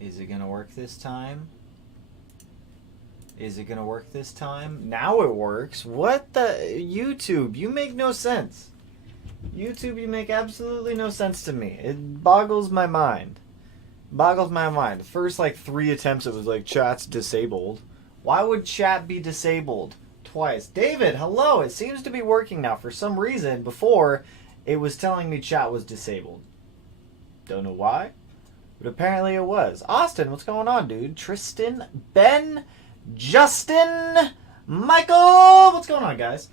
Is it going to work this time? Is it going to work this time? Now it works. What the? YouTube, you make no sense. YouTube, you make absolutely no sense to me. It boggles my mind. Boggles my mind. The first, like, 3 attempts, it was like, chat's disabled. Why would chat be disabled twice? David, hello. It seems to be working now. For some reason, before, it was telling me chat was disabled. Don't know why, but apparently it was. Austin, what's going on, dude? Tristan, Ben, Justin, Michael, what's going on, guys?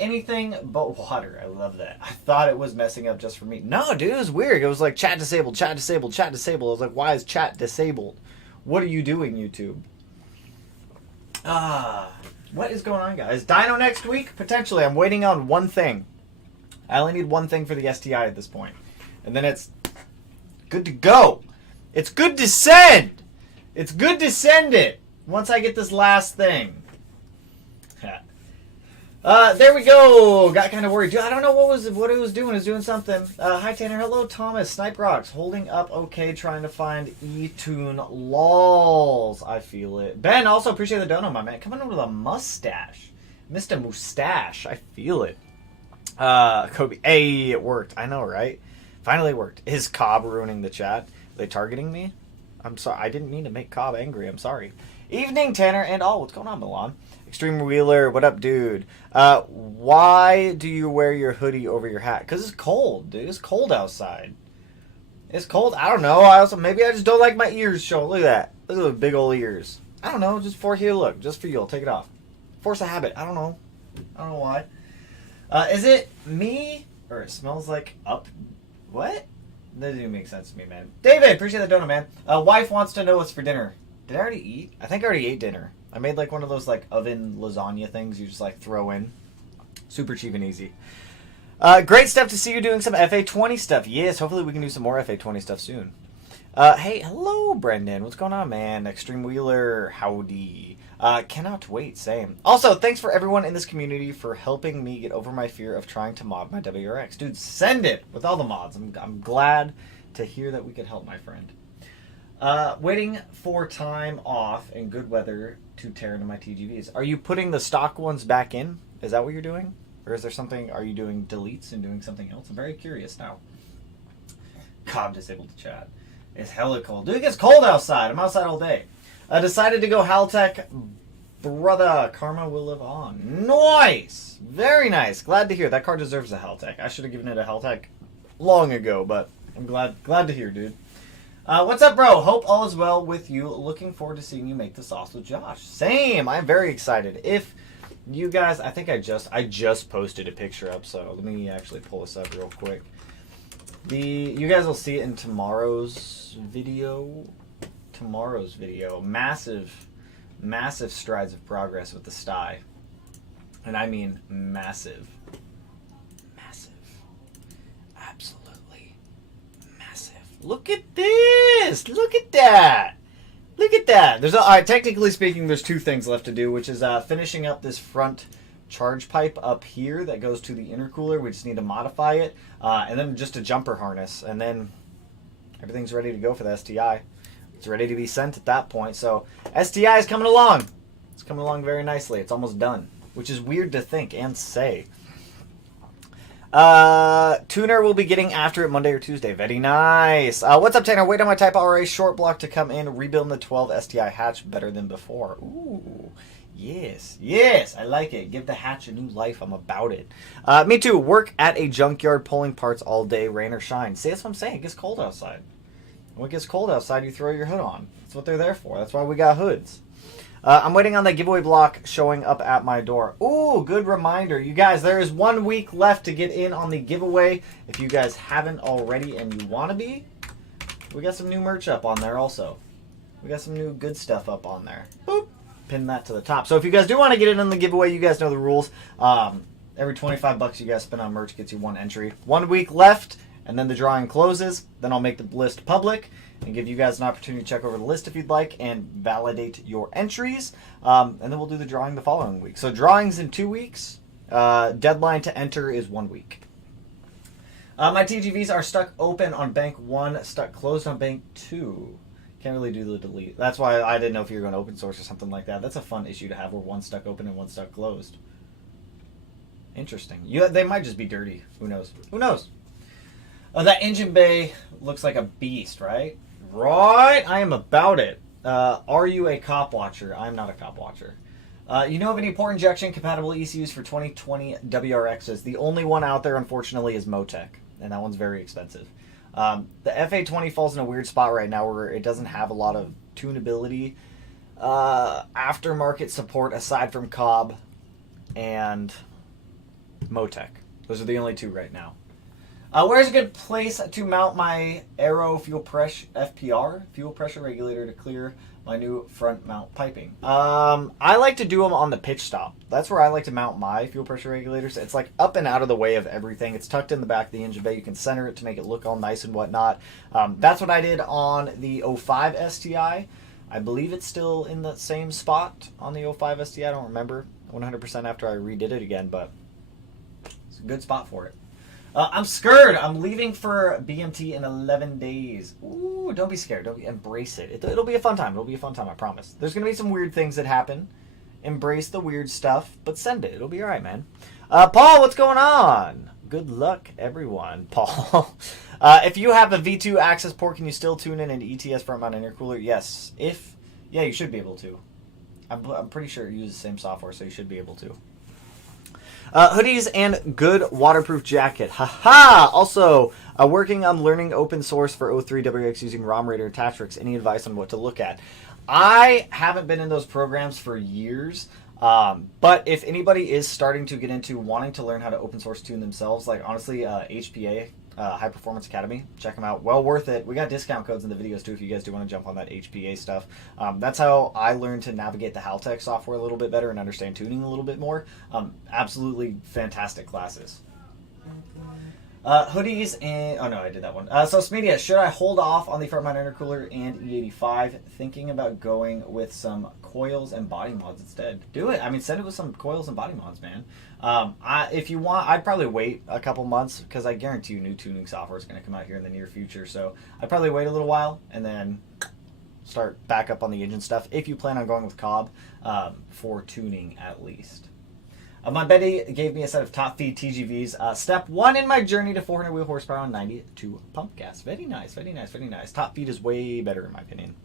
Anything but water. I love that. I thought it was messing up just for me. No, dude, it was weird. It was like chat disabled, chat disabled, chat disabled. I was like, why is chat disabled? What are you doing, YouTube? What is going on, guys? Dyno next week? Potentially. I'm waiting on one thing. I only need one thing for the STI at this point. And then it's good to go. It's good to send. It's good to send it once I get this last thing. There we go. Got kind of worried. Dude, I don't know what it was doing. It was doing something. Hi, Tanner. Hello, Thomas. Snipe Rocks. Holding up okay, trying to find E-Tune lols. I feel it. Ben, also appreciate the dono, my man. Coming in with a mustache. Mr. Mustache. I feel it. Kobe. Hey, it worked. I know, right? Finally worked. Is Cobb ruining the chat? Are they targeting me? I'm sorry. I didn't mean to make Cobb angry. I'm sorry. Evening, Tanner and all. What's going on, Milan? Extreme Wheeler, what up, dude? Why do you wear your hoodie over your hat? Because it's cold, dude. It's cold outside. It's cold. I don't know. Maybe I just don't like my ears showing. Look at that. Look at those big old ears. I don't know. Just for here, look. Just for you. I'll take it off. Force a habit. I don't know. I don't know why. Is it me? Or it smells like up... What? That doesn't even make sense to me, man. David, appreciate the donut, man. Wife wants to know what's for dinner. Did I already eat? I think I already ate dinner. I made like one of those like oven lasagna things you just like throw in. Super cheap and easy. Great stuff to see you doing some FA20 stuff. Yes, hopefully we can do some more FA20 stuff soon. Hey, hello, Brendan. What's going on, man? Extreme Wheeler, howdy. Cannot wait, same. Also, thanks for everyone in this community for helping me get over my fear of trying to mod my WRX. Dude, send it with all the mods. I'm glad to hear that we could help, my friend. Waiting for time off and good weather to tear into my TGVs. Are you putting the stock ones back in? Is that what you're doing? Or is there something, are you doing deletes and doing something else? I'm very curious now. Cobb disabled the chat. It's hella cold. Dude, it gets cold outside. I'm outside all day. I decided to go Haltech. Brother, karma will live on. Nice! Very nice. Glad to hear. That car deserves a Haltech. I should have given it a Haltech long ago, but I'm glad to hear, dude. What's up, bro? Hope all is well with you. Looking forward to seeing you make the sauce with Josh. Same. I'm very excited. If you guys, I think I just posted a picture up, so let me actually pull this up real quick. You guys will see it in tomorrow's video. Massive strides of progress with the sty. And I mean massive. Absolutely massive. Look at this! Look at that! Look at that! Technically speaking, there's 2 things left to do, which is finishing up this front charge pipe up here that goes to the intercooler. We just need to modify it. And then just a jumper harness. And then everything's ready to go for the STI. It's ready to be sent at that point. So STI is coming along. It's coming along very nicely. It's almost done, which is weird to think and say. Tuner will be getting after it Monday or Tuesday. Very nice. What's up, Tanner? Wait on my Type RA short block to come in. Rebuilding the 12 STI hatch better than before. Ooh, yes. Yes, I like it. Give the hatch a new life. I'm about it. Me too. Work at a junkyard pulling parts all day, rain or shine. See, that's what I'm saying. It gets cold outside. When it gets cold outside, you throw your hood on. That's what they're there for. That's why we got hoods. I'm waiting on the giveaway block showing up at my door. Ooh, good reminder. You guys, there is 1 week left to get in on the giveaway. If you guys haven't already and you want to be, we got some new merch up on there also. We got some new good stuff up on there. Boop. Pin that to the top. So if you guys do want to get in on the giveaway, you guys know the rules. Every $25 you guys spend on merch gets you 1 entry. 1 week left, and then the drawing closes. Then I'll make the list public and give you guys an opportunity to check over the list if you'd like and validate your entries. And then we'll do the drawing the following week. So drawings in 2 weeks. Deadline to enter is 1 week. My TGVs are stuck open on bank 1, stuck closed on bank 2. Can't really do the delete. That's why I didn't know if you were going to open source or something like that. That's a fun issue to have where one's stuck open and one's stuck closed. Interesting. They might just be dirty. Who knows? Who knows? Oh, that engine bay looks like a beast, right? Right. I am about it. Are you a cop watcher? I'm not a cop watcher. You know of any port injection compatible ECUs for 2020 WRXs? The only one out there, unfortunately, is Motec, and that one's very expensive. The FA20 falls in a weird spot right now where it doesn't have a lot of tunability. Aftermarket support aside from Cobb and Motec. Those are the only two right now. Where's a good place to mount my Aero fuel pressure FPR fuel pressure regulator to clear my new front mount piping? I like to do them on the pitch stop. That's where I like to mount my fuel pressure regulators. It's like up and out of the way of everything. It's tucked in the back of the engine bay. You can center it to make it look all nice and whatnot. That's what I did on the 05 STI. I believe it's still in the same spot on the 05 STI. I don't remember 100% after I redid it again, but it's a good spot for it. I'm scared. I'm leaving for BMT in 11 days. Ooh, don't be scared. Embrace it. It'll be a fun time. It'll be a fun time, I promise. There's going to be some weird things that happen. Embrace the weird stuff, but send it. It'll be all right, man. Paul, what's going on? Good luck, everyone. Paul, if you have a V2 access port, can you still tune in an ETS front mount intercooler? Yes. Yeah, you should be able to. I'm pretty sure it uses the same software, so you should be able to. Hoodies and good waterproof jacket. Haha! Also, working on learning open source for 03 WX using ROM Raider and Tatrix. Any advice on what to look at? I haven't been in those programs for years, but if anybody is starting to get into wanting to learn how to open source tune themselves, like honestly, HPA, High Performance Academy, check them out. Well worth it. We got discount codes in the videos too if you guys do want to jump on that HPA stuff. That's how I learned to navigate the Haltech software a little bit better and understand tuning a little bit more. Absolutely fantastic classes. Hoodies and... Oh no, I did that one. So Smedia, should I hold off on the front mount intercooler and E85? Thinking about going with some coils and body mods instead. Do it. I mean, send it with some coils and body mods, man. If you want, I'd probably wait a couple months because I guarantee you new tuning software is going to come out here in the near future. So I'd probably wait a little while and then start back up on the engine stuff if you plan on going with Cobb for tuning at least. My Betty gave me a set of top feed TGVs. Step 1 in my journey to 400 wheel horsepower on 92 pump gas. Very nice, very nice, very nice. Top feed is way better in my opinion.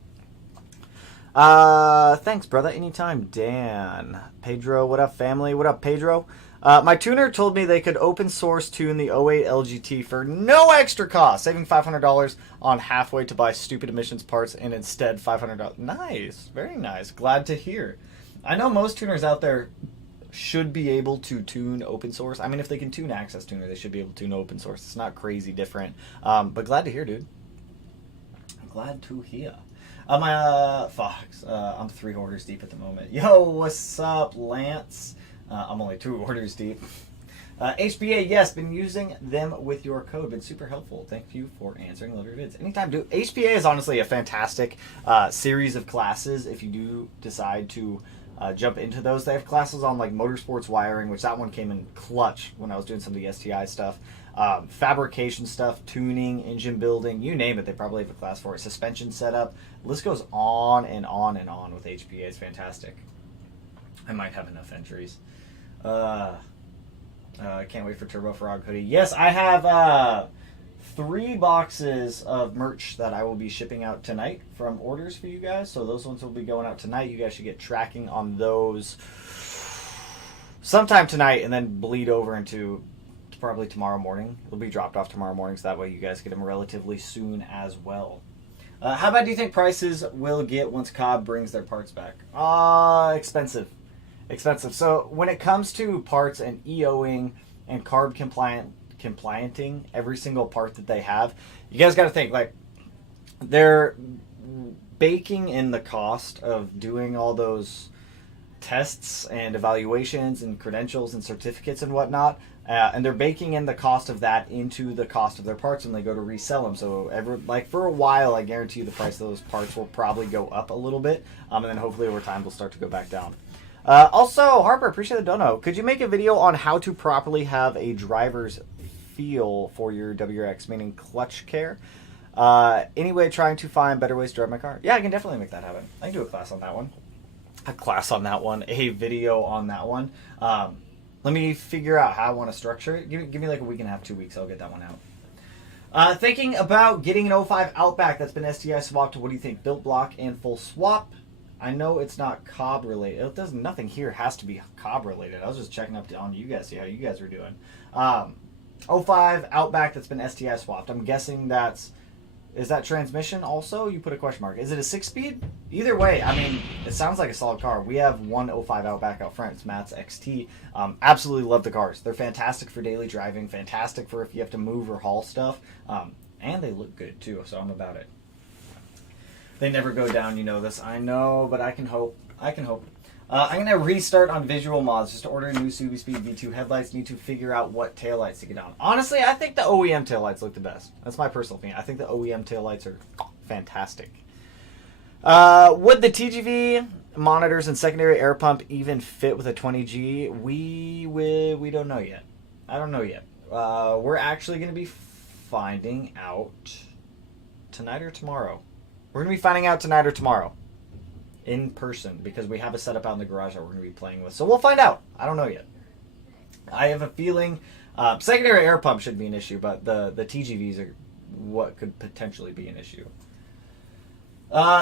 Thanks, brother. Anytime, Dan. Pedro, what up, family? What up, Pedro? My tuner told me they could open source tune the 08 LGT for no extra cost, saving $500 on halfway to buy stupid emissions parts and instead $500. Nice, very nice. Glad to hear. I know most tuners out there should be able to tune open source. I mean, if they can tune Access Tuner, they should be able to tune open source. It's not crazy different. But glad to hear, dude. Glad to hear. Fox. I'm 3 orders deep at the moment. Yo, what's up, Lance? I'm only 2 orders deep. HBA, yes, been using them with your code. Been super helpful. Thank you for answering loader vids. Anytime, dude. HBA is honestly a fantastic series of classes if you do decide to jump into those. They have classes on like motorsports wiring, which that one came in clutch when I was doing some of the STI stuff. Fabrication stuff, tuning, engine building, you name it, they probably have a class for it. Suspension setup. The list goes on and on and on with HPA. It's fantastic. I might have enough entries. I can't wait for Turbo Frog hoodie. Yes, I have 3 boxes of merch that I will be shipping out tonight from orders for you guys. So those ones will be going out tonight. You guys should get tracking on those sometime tonight and then bleed over into probably tomorrow morning. It'll be dropped off tomorrow morning, so that way you guys get them relatively soon as well. How bad do you think prices will get once Cobb brings their parts back? Expensive. So when it comes to parts and EOing and carb complianting every single part that they have, you guys got to think, like, they're baking in the cost of doing all those tests and evaluations and credentials and certificates and whatnot, and they're baking in the cost of that into the cost of their parts when they go to resell them. So for a while, I guarantee you the price of those parts will probably go up a little bit, and then hopefully over time they'll start to go back down. Also, Harper, appreciate the dono. Could you make a video on how to properly have a driver's feel for your WRX, meaning clutch care? Anyway, trying to find better ways to drive my car. Yeah, I can definitely make that happen. I can do a class on that one. A video on that one. Let me figure out how I want to structure it. Give me like a week and a half, 2 weeks. I'll get that one out. Thinking about getting an 05 Outback that's been STI swapped. What do you think? Built block and full swap. I know it's not Cobb related. It does nothing here has to be Cobb related. I was just checking up on you guys, see how you guys were doing. 05 Outback that's been STI swapped. I'm guessing is that transmission also? You put a question mark. Is it a 6-speed? Either way, I mean, it sounds like a solid car. We have one 05 Outback out front. It's Matt's XT. Absolutely love the cars. They're fantastic for daily driving, fantastic for if you have to move or haul stuff. And they look good too, so I'm about it. They never go down, you know this. I know, but I can hope. I'm going to restart on visual mods. Just order new Subi Speed V2 headlights. Need to figure out what taillights to get on. Honestly, I think the OEM taillights look the best. That's my personal opinion. I think the OEM taillights are fantastic. Would the TGV monitors and secondary air pump even fit with a 20G? We don't know yet. I don't know yet. We're actually going to be finding out tonight or tomorrow. We're going to be finding out tonight or tomorrow. In person, because we have a setup out in the garage that we're going to be playing with. So we'll find out. I don't know yet. I have a feeling secondary air pump should be an issue, but the TGVs are what could potentially be an issue.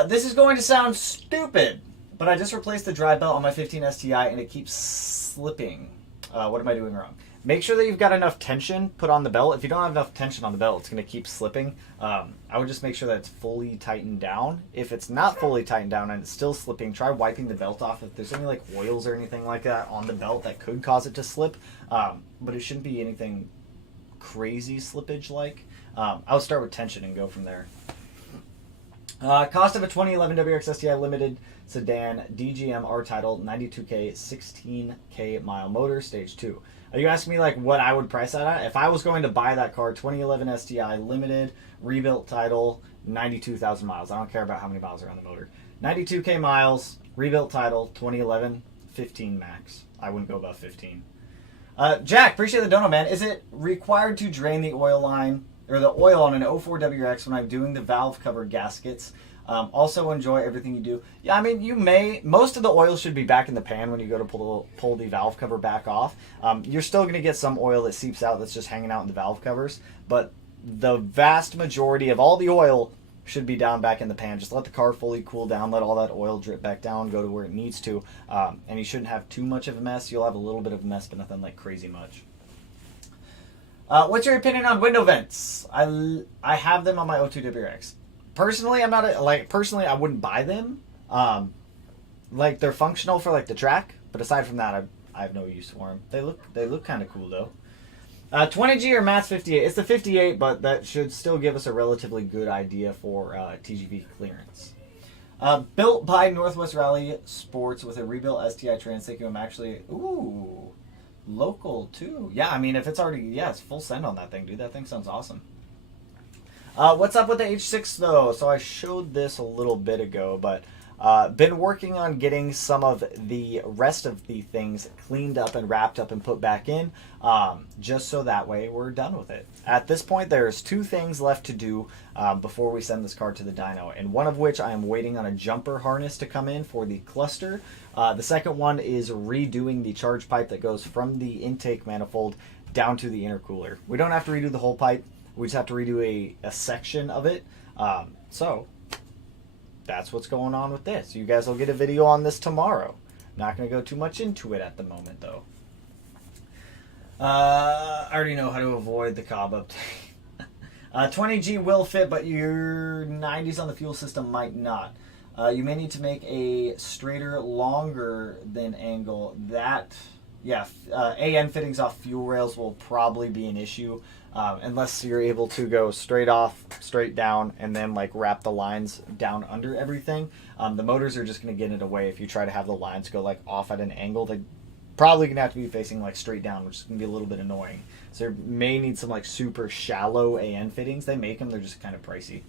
This is going to sound stupid, but I just replaced the drive belt on my 15 STI and it keeps slipping. What am I doing wrong? Make sure that you've got enough tension put on the belt. If you don't have enough tension on the belt, it's going to keep slipping. I would just make sure that it's fully tightened down. If it's not fully tightened down and it's still slipping, try wiping the belt off. If there's any like oils or anything like that on the belt that could cause it to slip, but it shouldn't be anything crazy slippage like. I'll start with tension and go from there. Cost of a 2011 WRX STI Limited Sedan DGM R Title 92K 16K mile motor stage 2. Are you asking me like what I would price that at? If I was going to buy that car, 2011 STI Limited, rebuilt title, 92,000 miles. I don't care about how many miles are on the motor. 92K miles, rebuilt title, 2011, 15 max. I wouldn't go above 15. Jack, appreciate the dono, man. Is it required to drain the oil line or the oil on an 04 WRX when I'm doing the valve cover gaskets? Also enjoy everything you do. Yeah, I mean, you may. Most of the oil should be back in the pan when you go to pull the valve cover back off. You're still going to get some oil that seeps out that's just hanging out in the valve covers, but the vast majority of all the oil should be down back in the pan. Just let the car fully cool down, let all that oil drip back down, go to where it needs to, and you shouldn't have too much of a mess. You'll have a little bit of a mess, but nothing like crazy much. What's your opinion on window vents? I have them on my 02 WRX. Personally, I wouldn't buy them. Like they're functional for like the track, but aside from that, I have no use for them. They look kind of cool though. 20G or Matt's 58. It's the 58, but that should still give us a relatively good idea for TGV clearance. Built by Northwest Rally Sports with a rebuilt STI Trans. I'm actually local too. Yeah, I mean if it's already it's full send on that thing, dude. That thing sounds awesome. What's up with the H6 though? So I showed this a little bit ago, but been working on getting some of the rest of the things cleaned up and wrapped up and put back in, just so that way we're done with it. At this point, there's 2 things left to do before we send this car to the dyno, and one of which I am waiting on a jumper harness to come in for the cluster. The second one is redoing the charge pipe that goes from the intake manifold down to the intercooler. We don't have to redo the whole pipe. We just have to redo a section of it. So that's what's going on with this. You guys will get a video on this tomorrow. Not going to go too much into it at the moment, though. I already know how to avoid the Cobb update. 20G will fit, but your 90s on the fuel system might not. You may need to make a straighter, longer than angle. AN fittings off fuel rails will probably be an issue. Unless you're able to go straight off, straight down, and then like wrap the lines down under everything. The motors are just going to get in the way if you try to have the lines go like off at an angle. They're probably going to have to be facing like straight down, which is going to be a little bit annoying. So you may need some like super shallow AN fittings. They make them, they're just kind of pricey.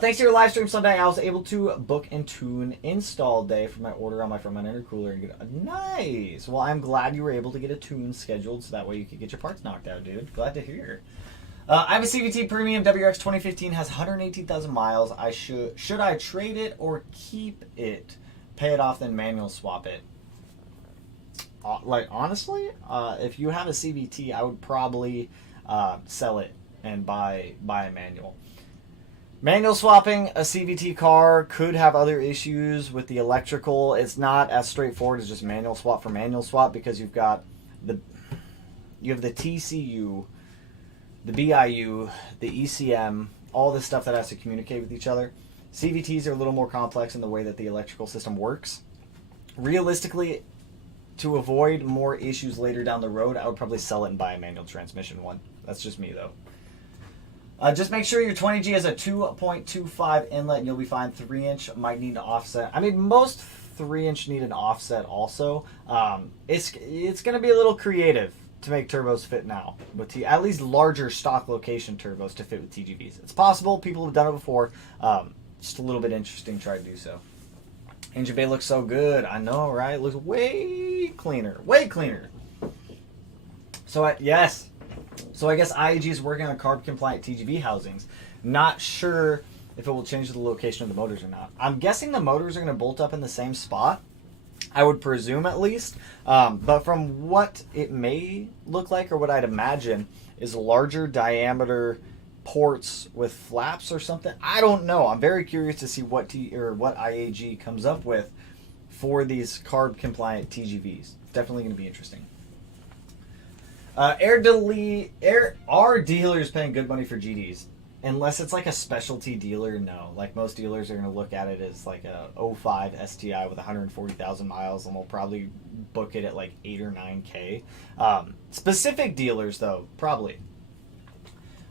Thanks to your live stream Sunday, I was able to book and tune install day for my order on my front intercooler. Nice! Well, I'm glad you were able to get a tune scheduled so that way you could get your parts knocked out, dude. Glad to hear. I have a CVT Premium WRX 2015, has 118,000 miles. Should I trade it or keep it, pay it off, then manual swap it? Like, honestly, if you have a CVT, I would probably sell it and buy a manual. Manual swapping a CVT car could have other issues with the electrical. It's not as straightforward as just manual swap for manual swap, because you have the TCU, the BIU, the ECM, all this stuff that has to communicate with each other. CVTs are a little more complex in the way that the electrical system works. Realistically, to avoid more issues later down the road, I would probably sell it and buy a manual transmission one. That's just me, though. Just make sure your 20G has a 2.25 inlet and you'll be fine. 3-inch might need an offset. I mean, most 3-inch need an offset also. It's going to be a little creative to make turbos fit now, but at least larger stock location turbos to fit with TGVs. It's possible. People have done it before. Just a little bit interesting to try to do so. Engine bay looks so good. I know, right? It looks way cleaner. Way cleaner. So, yes. So I guess IAG is working on carb-compliant TGV housings. Not sure if it will change the location of the motors or not. I'm guessing the motors are going to bolt up in the same spot. I would presume, at least. But from what it may look like, or what I'd imagine, is larger diameter ports with flaps or something. I don't know. I'm very curious to see what IAG comes up with for these carb-compliant TGVs. It's definitely going to be interesting. Our dealers paying good money for GDs. Unless it's like a specialty dealer, no. Like, most dealers are going to look at it as like a 05 STI with 140,000 miles, and they'll probably book it at like 8 or 9K. Specific dealers, though, probably.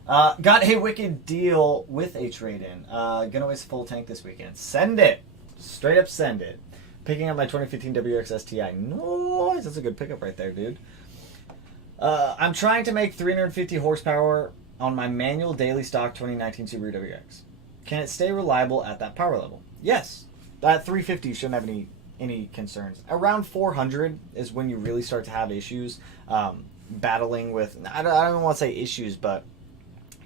Got a wicked deal with a trade-in. Gonna waste a full tank this weekend. Send it. Straight up send it. Picking up my 2015 WRX STI. Nice. That's a good pickup right there, dude. I'm trying to make 350 horsepower on my manual daily stock 2019 Subaru WRX. Can it stay reliable at that power level? Yes. At 350 you shouldn't have any concerns. Around 400 is when you really start to have issues. Battling with, I don't want to say issues, but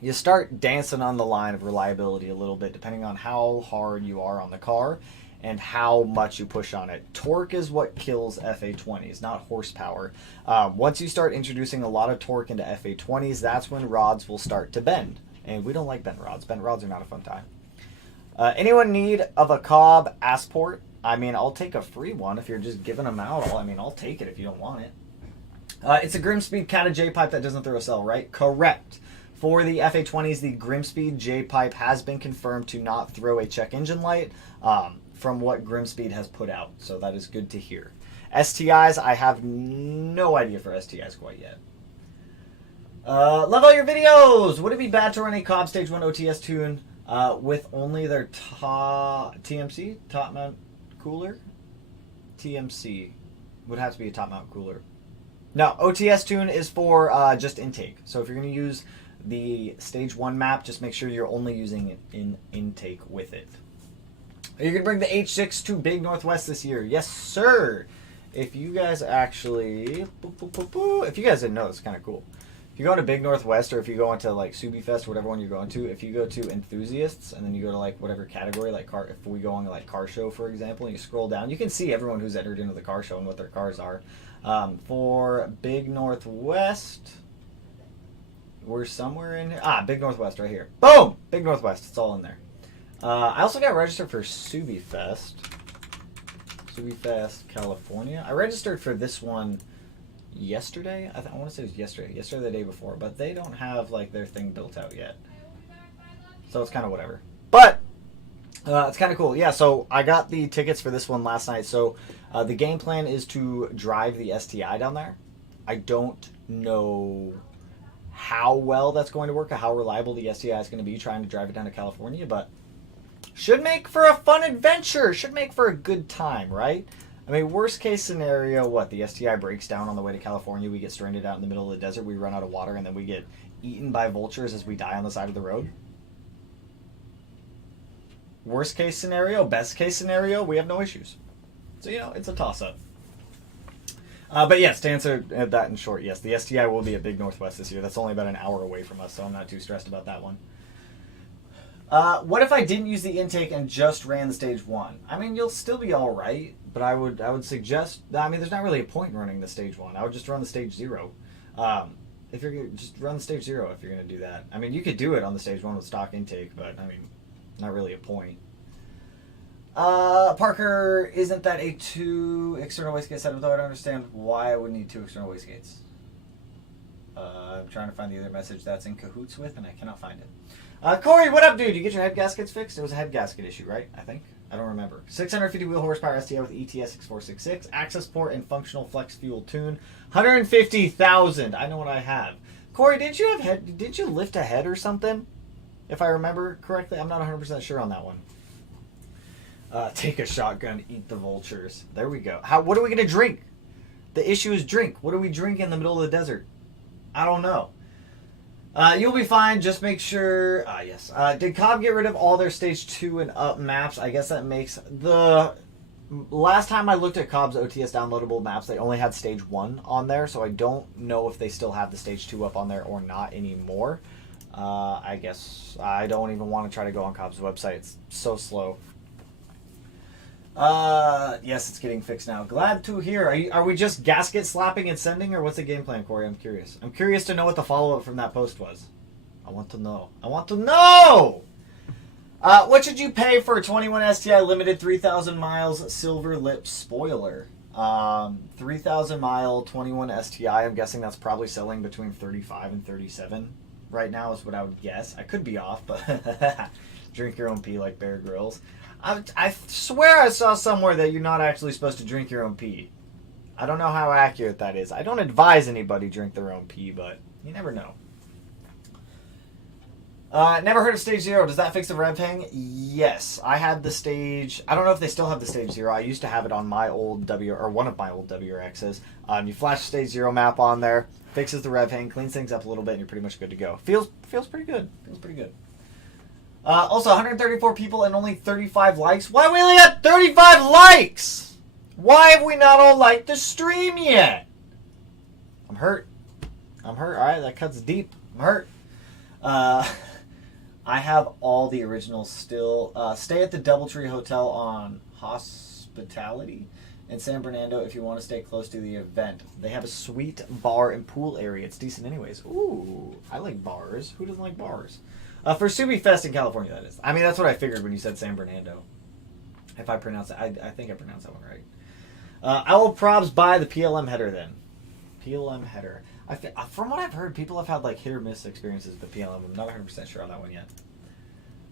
you start dancing on the line of reliability a little bit, depending on how hard you are on the car and how much you push on it. Torque is what kills FA20s, not horsepower. Once you start introducing a lot of torque into FA20s, that's when rods will start to bend. And we don't like bent rods. Bent rods are not a fun time. Anyone need of a Cobb Assport? I mean, I'll take a free one if you're just giving them out. I'll take it if you don't want it. It's a Grimspeed Cata J-pipe that doesn't throw a cell, right? Correct. For the FA20s, the Grimspeed J-pipe has been confirmed to not throw a check engine light from what Grimspeed has put out. So that is good to hear. STIs, I have no idea for STIs quite yet. Love all your videos! Would it be bad to run a Cobb Stage 1 OTS tune with only their TMC? Top mount cooler? TMC would have to be a top mount cooler. No, OTS tune is for just intake. So if you're going to use the Stage 1 map, just make sure you're only using it in intake with it. Are you going to bring the H6 to Big Northwest this year? Yes, sir! If you guys actually... If you guys didn't know, it's kind of cool. If you go into Big Northwest, or if you go into like Subi Fest, whatever one you're going to, if you go to enthusiasts and then you go to like whatever category, like car, if we go on like car show, for example, and you scroll down, you can see everyone who's entered into the car show and what their cars are. For Big Northwest, we're somewhere in here. Big Northwest right here. Boom! Big Northwest. It's all in there. I also got registered for Subi Fest, California. I registered for this one yesterday. I want to say it was yesterday or the day before, but they don't have like their thing built out yet, so it's kind of whatever. But it's kind of cool. Yeah, so I got the tickets for this one last night. So the game plan is to drive the STI down there. I don't know how well that's going to work, or how reliable the STI is going to be trying to drive it down to California, but should make for a fun adventure. Should make for a good time, right? I mean, worst case scenario, what? The STI breaks down on the way to California. We get stranded out in the middle of the desert. We run out of water, and then we get eaten by vultures as we die on the side of the road. Worst case scenario, best case scenario, we have no issues. So, it's a toss-up. But yes, to answer that in short, yes, the STI will be at Big Northwest this year. That's only about an hour away from us, so I'm not too stressed about that one. What if I didn't use the intake and just ran the stage 1? I mean, you'll still be all right, but I would suggest. I mean, there's not really a point in running the stage 1. I would just run the stage 0. If you're gonna just run the stage 0 if you're going to do that. I mean, you could do it on the stage 1 with stock intake, but I mean, not really a point. Parker, isn't that a 2 external wastegate setup though? I don't understand why I would need 2 external wastegates. I'm trying to find the other message that's in cahoots with, and I cannot find it. Corey, what up, dude? You get your head gaskets fixed? It was a head gasket issue, right? I think. I don't remember. 650 wheel horsepower STI with ETS 6466, access port and functional flex fuel tune. 150,000. I know what I have. Corey, didn't you lift a head or something? If I remember correctly, I'm not 100% sure on that one. Take a shotgun, eat the vultures. There we go. What are we gonna drink? The issue is drink. What do we drink in the middle of the desert? I don't know. You'll be fine. Just make sure. Yes. Did Cobb get rid of all their stage 2 and up maps? I guess that makes the last time I looked at Cobb's OTS downloadable maps, they only had stage 1 on there, so I don't know if they still have the stage 2 up on there or not anymore. I guess I don't even want to try to go on Cobb's website. It's so slow. Yes, it's getting fixed now. Glad to hear. Are we just gasket slapping and sending, or what's the game plan, Corey? I'm curious. I'm curious to know what the follow-up from that post was. I want to know. I want to know! What should you pay for a 21 STI limited 3,000 miles silver lip spoiler? 3,000 mile 21 STI. I'm guessing that's probably selling between 35 and 37 right now is what I would guess. I could be off, but drink your own pee like Bear Grylls. I swear I saw somewhere that you're not actually supposed to drink your own pee. I don't know how accurate that is. I don't advise anybody drink their own pee, but you never know. Never heard of stage 0. Does that fix the rev hang? Yes. I had the stage. I don't know if they still have the stage 0. I used to have it on my old one of my old WRXs. You flash stage 0 map on there, fixes the rev hang, cleans things up a little bit, and you're pretty much good to go. Feels pretty good. Feels pretty good. Also, 134 people and only 35 likes. Why we only got 35 likes? Why have we not all liked the stream yet? I'm hurt. All right, that cuts deep. I'm hurt. I have all the originals still. Stay at the Doubletree Hotel on Hospitality in San Bernardino if you want to stay close to the event. They have a sweet bar and pool area. It's decent anyways. Ooh, I like bars. Who doesn't like bars? For Subi Fest in California, that is. I mean, that's what I figured when you said San Bernardino. If I pronounce it, I think I pronounced that one right. I will probs buy the PLM header then. PLM header. From what I've heard, people have had like hit or miss experiences with the PLM. I'm not 100% sure on that one yet.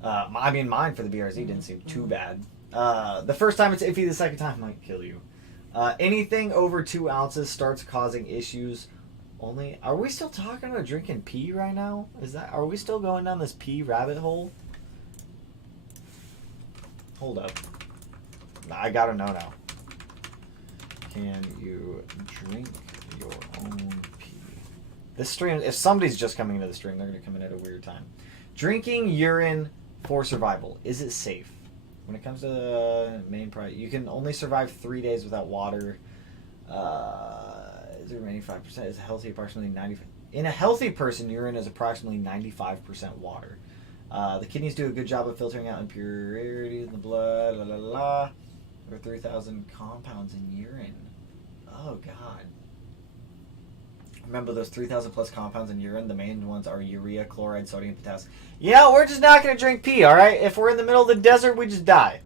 I mean, mine for the BRZ didn't seem too bad. The first time it's iffy, the second time might kill you. Anything over 2 ounces starts causing issues. Only, are we still talking about drinking pee right now? Are we still going down this pee rabbit hole? Hold up. I gotta know now. Can you drink your own pee? This stream, if somebody's just coming into the stream, they're gonna come in at a weird time. Drinking urine for survival. Is it safe? When it comes to the main price, you can only survive 3 days without water. Is the remaining 5% is healthy, approximately 90. In a healthy person, urine is approximately 95% water. The kidneys do a good job of filtering out impurities in the blood. La la la. Over 3,000 compounds in urine. Oh God. Remember those 3,000 plus compounds in urine? The main ones are urea, chloride, sodium, potassium. Yeah, we're just not gonna drink pee. All right. If we're in the middle of the desert, we just die.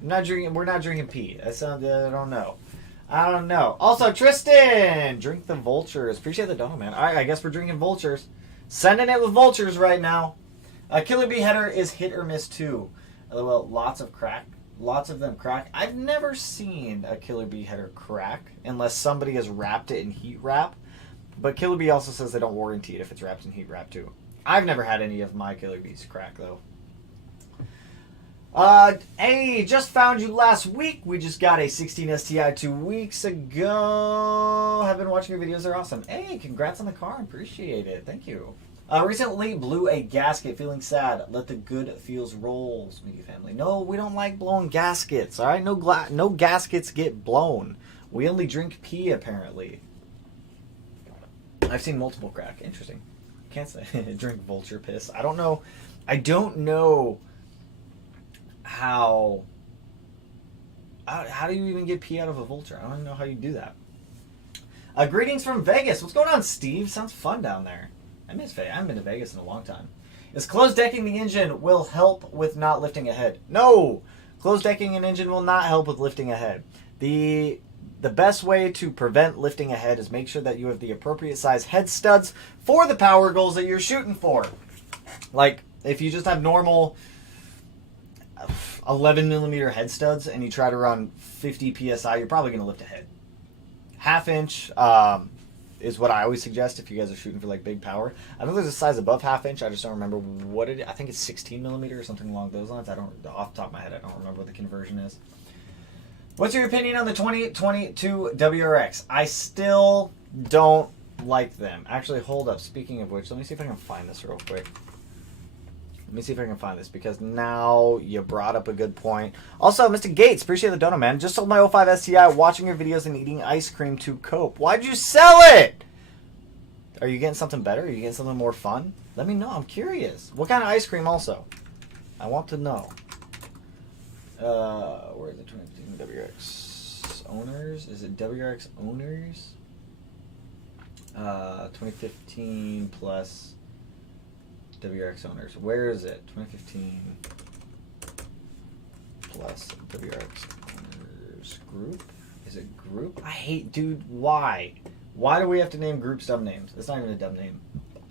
We're not drinking pee. That sounds. I don't know. I don't know. Also, Tristan, drink the vultures. Appreciate the donut, man. All right, I guess we're drinking vultures. Sending it with vultures right now. Killer Bee header is hit or miss too. Well, lots of them crack. I've never seen a Killer Bee header crack unless somebody has wrapped it in heat wrap. But Killer Bee also says they don't warranty it if it's wrapped in heat wrap too. I've never had any of my Killer Bees crack though. Hey, just found you last week. We just got a 16 STI 2 weeks ago. Have been watching your videos. They're awesome. Hey, congrats on the car. Appreciate it. Thank you. Recently blew a gasket. Feeling sad. Let the good feels roll, Smitty family. No, we don't like blowing gaskets. All right, no gaskets get blown. We only drink pee, apparently. I've seen multiple crack. Interesting. Can't say. Drink vulture piss. I don't know. I don't know how do you even get pee out of a vulture? I don't even know how you do that. Greetings from Vegas. What's going on, Steve? Sounds fun down there. I miss Vegas. I haven't been to Vegas in a long time. Is closed decking the engine will help with not lifting ahead? No! Closed decking an engine will not help with lifting ahead. The best way to prevent lifting ahead is make sure that you have the appropriate size head studs for the power goals that you're shooting for. Like, if you just have normal 11 millimeter head studs and you try to run 50 psi, you're probably going to lift ahead. Half inch is what I always suggest if you guys are shooting for like big power. I know there's a size above half inch. I just don't remember what it is. I think it's 16 millimeter or something along those lines. I don't, off the top of my head, I don't remember what the conversion is. What's your opinion on the 2022 WRX? I still don't like them. Actually, hold up. Speaking of which, let me see if I can find this real quick. Let me see if I can find this, because now you brought up a good point. Also, Mr. Gates, appreciate the dono, man. Just sold my 05 STI, watching your videos and eating ice cream to cope. Why'd you sell it? Are you getting something better? Are you getting something more fun? Let me know. I'm curious. What kind of ice cream also? I want to know. Where is the 2015 WRX owners? Is it WRX owners? 2015 plus WRX owners. Where is it? 2015 plus WRX owners group. Is it group? I hate, dude. Why? Why do we have to name groups dumb names? It's not even a dumb name.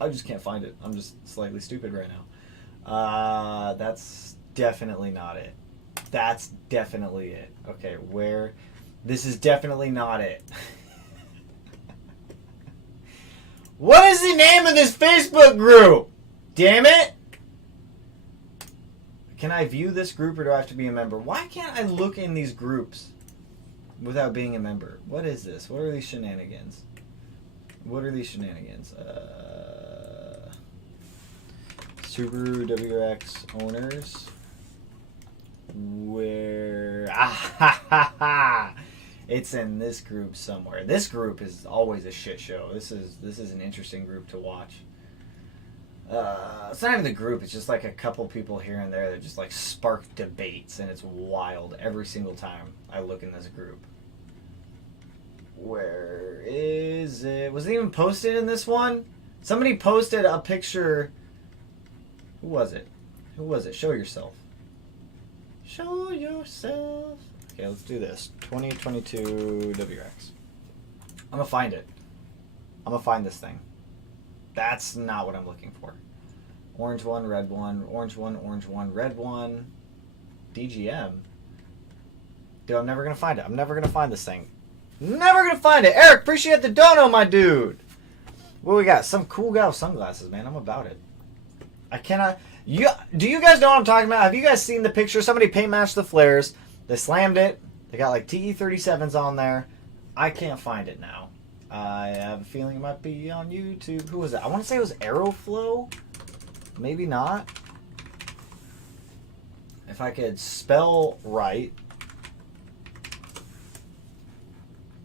I just can't find it. I'm just slightly stupid right now. That's definitely not it. That's definitely it. Okay, where? This is definitely not it. What is the name of this Facebook group? Damn it! Can I view this group or do I have to be a member? Why can't I look in these groups without being a member? What is this? What are these shenanigans? What are these shenanigans? Subaru WRX owners. Where? It's in this group somewhere. This group is always a shit show. This is an interesting group to watch. It's not even the group. It's just like a couple people here and there that just like spark debates, and it's wild every single time I look in this group. Where is it? Was it even posted in this one? Somebody posted a picture. Who was it? Who was it? Show yourself. Show yourself. Okay, let's do this. 2022 WRX. I'm gonna find it. I'm gonna find this thing. That's not what I'm looking for. Orange one, red one, orange one, red one. DGM. Dude, I'm never gonna find it. I'm never gonna find this thing. Never gonna find it. Eric, appreciate the dono, my dude. What we got? Some cool guy with sunglasses, man. I'm about it. I cannot. Do you guys know what I'm talking about? Have you guys seen the picture? Somebody paint matched the flares. They slammed it. They got like TE37s on there. I can't find it now. I have a feeling it might be on YouTube. Who was it? I want to say it was Aeroflow. Maybe not. If I could spell right.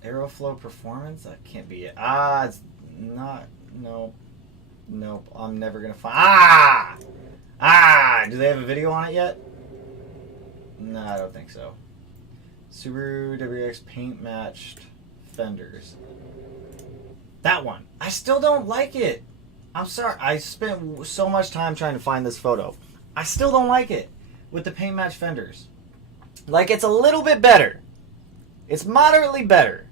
Aeroflow Performance? That can't be it. It's not. Nope. Nope. I'm never going to find. Do they have a video on it yet? No, I don't think so. Subaru WRX paint matched fenders. That one. I still don't like it. I'm sorry. I spent so much time trying to find this photo. I still don't like it with the paint matched fenders. Like, it's a little bit better. It's moderately better.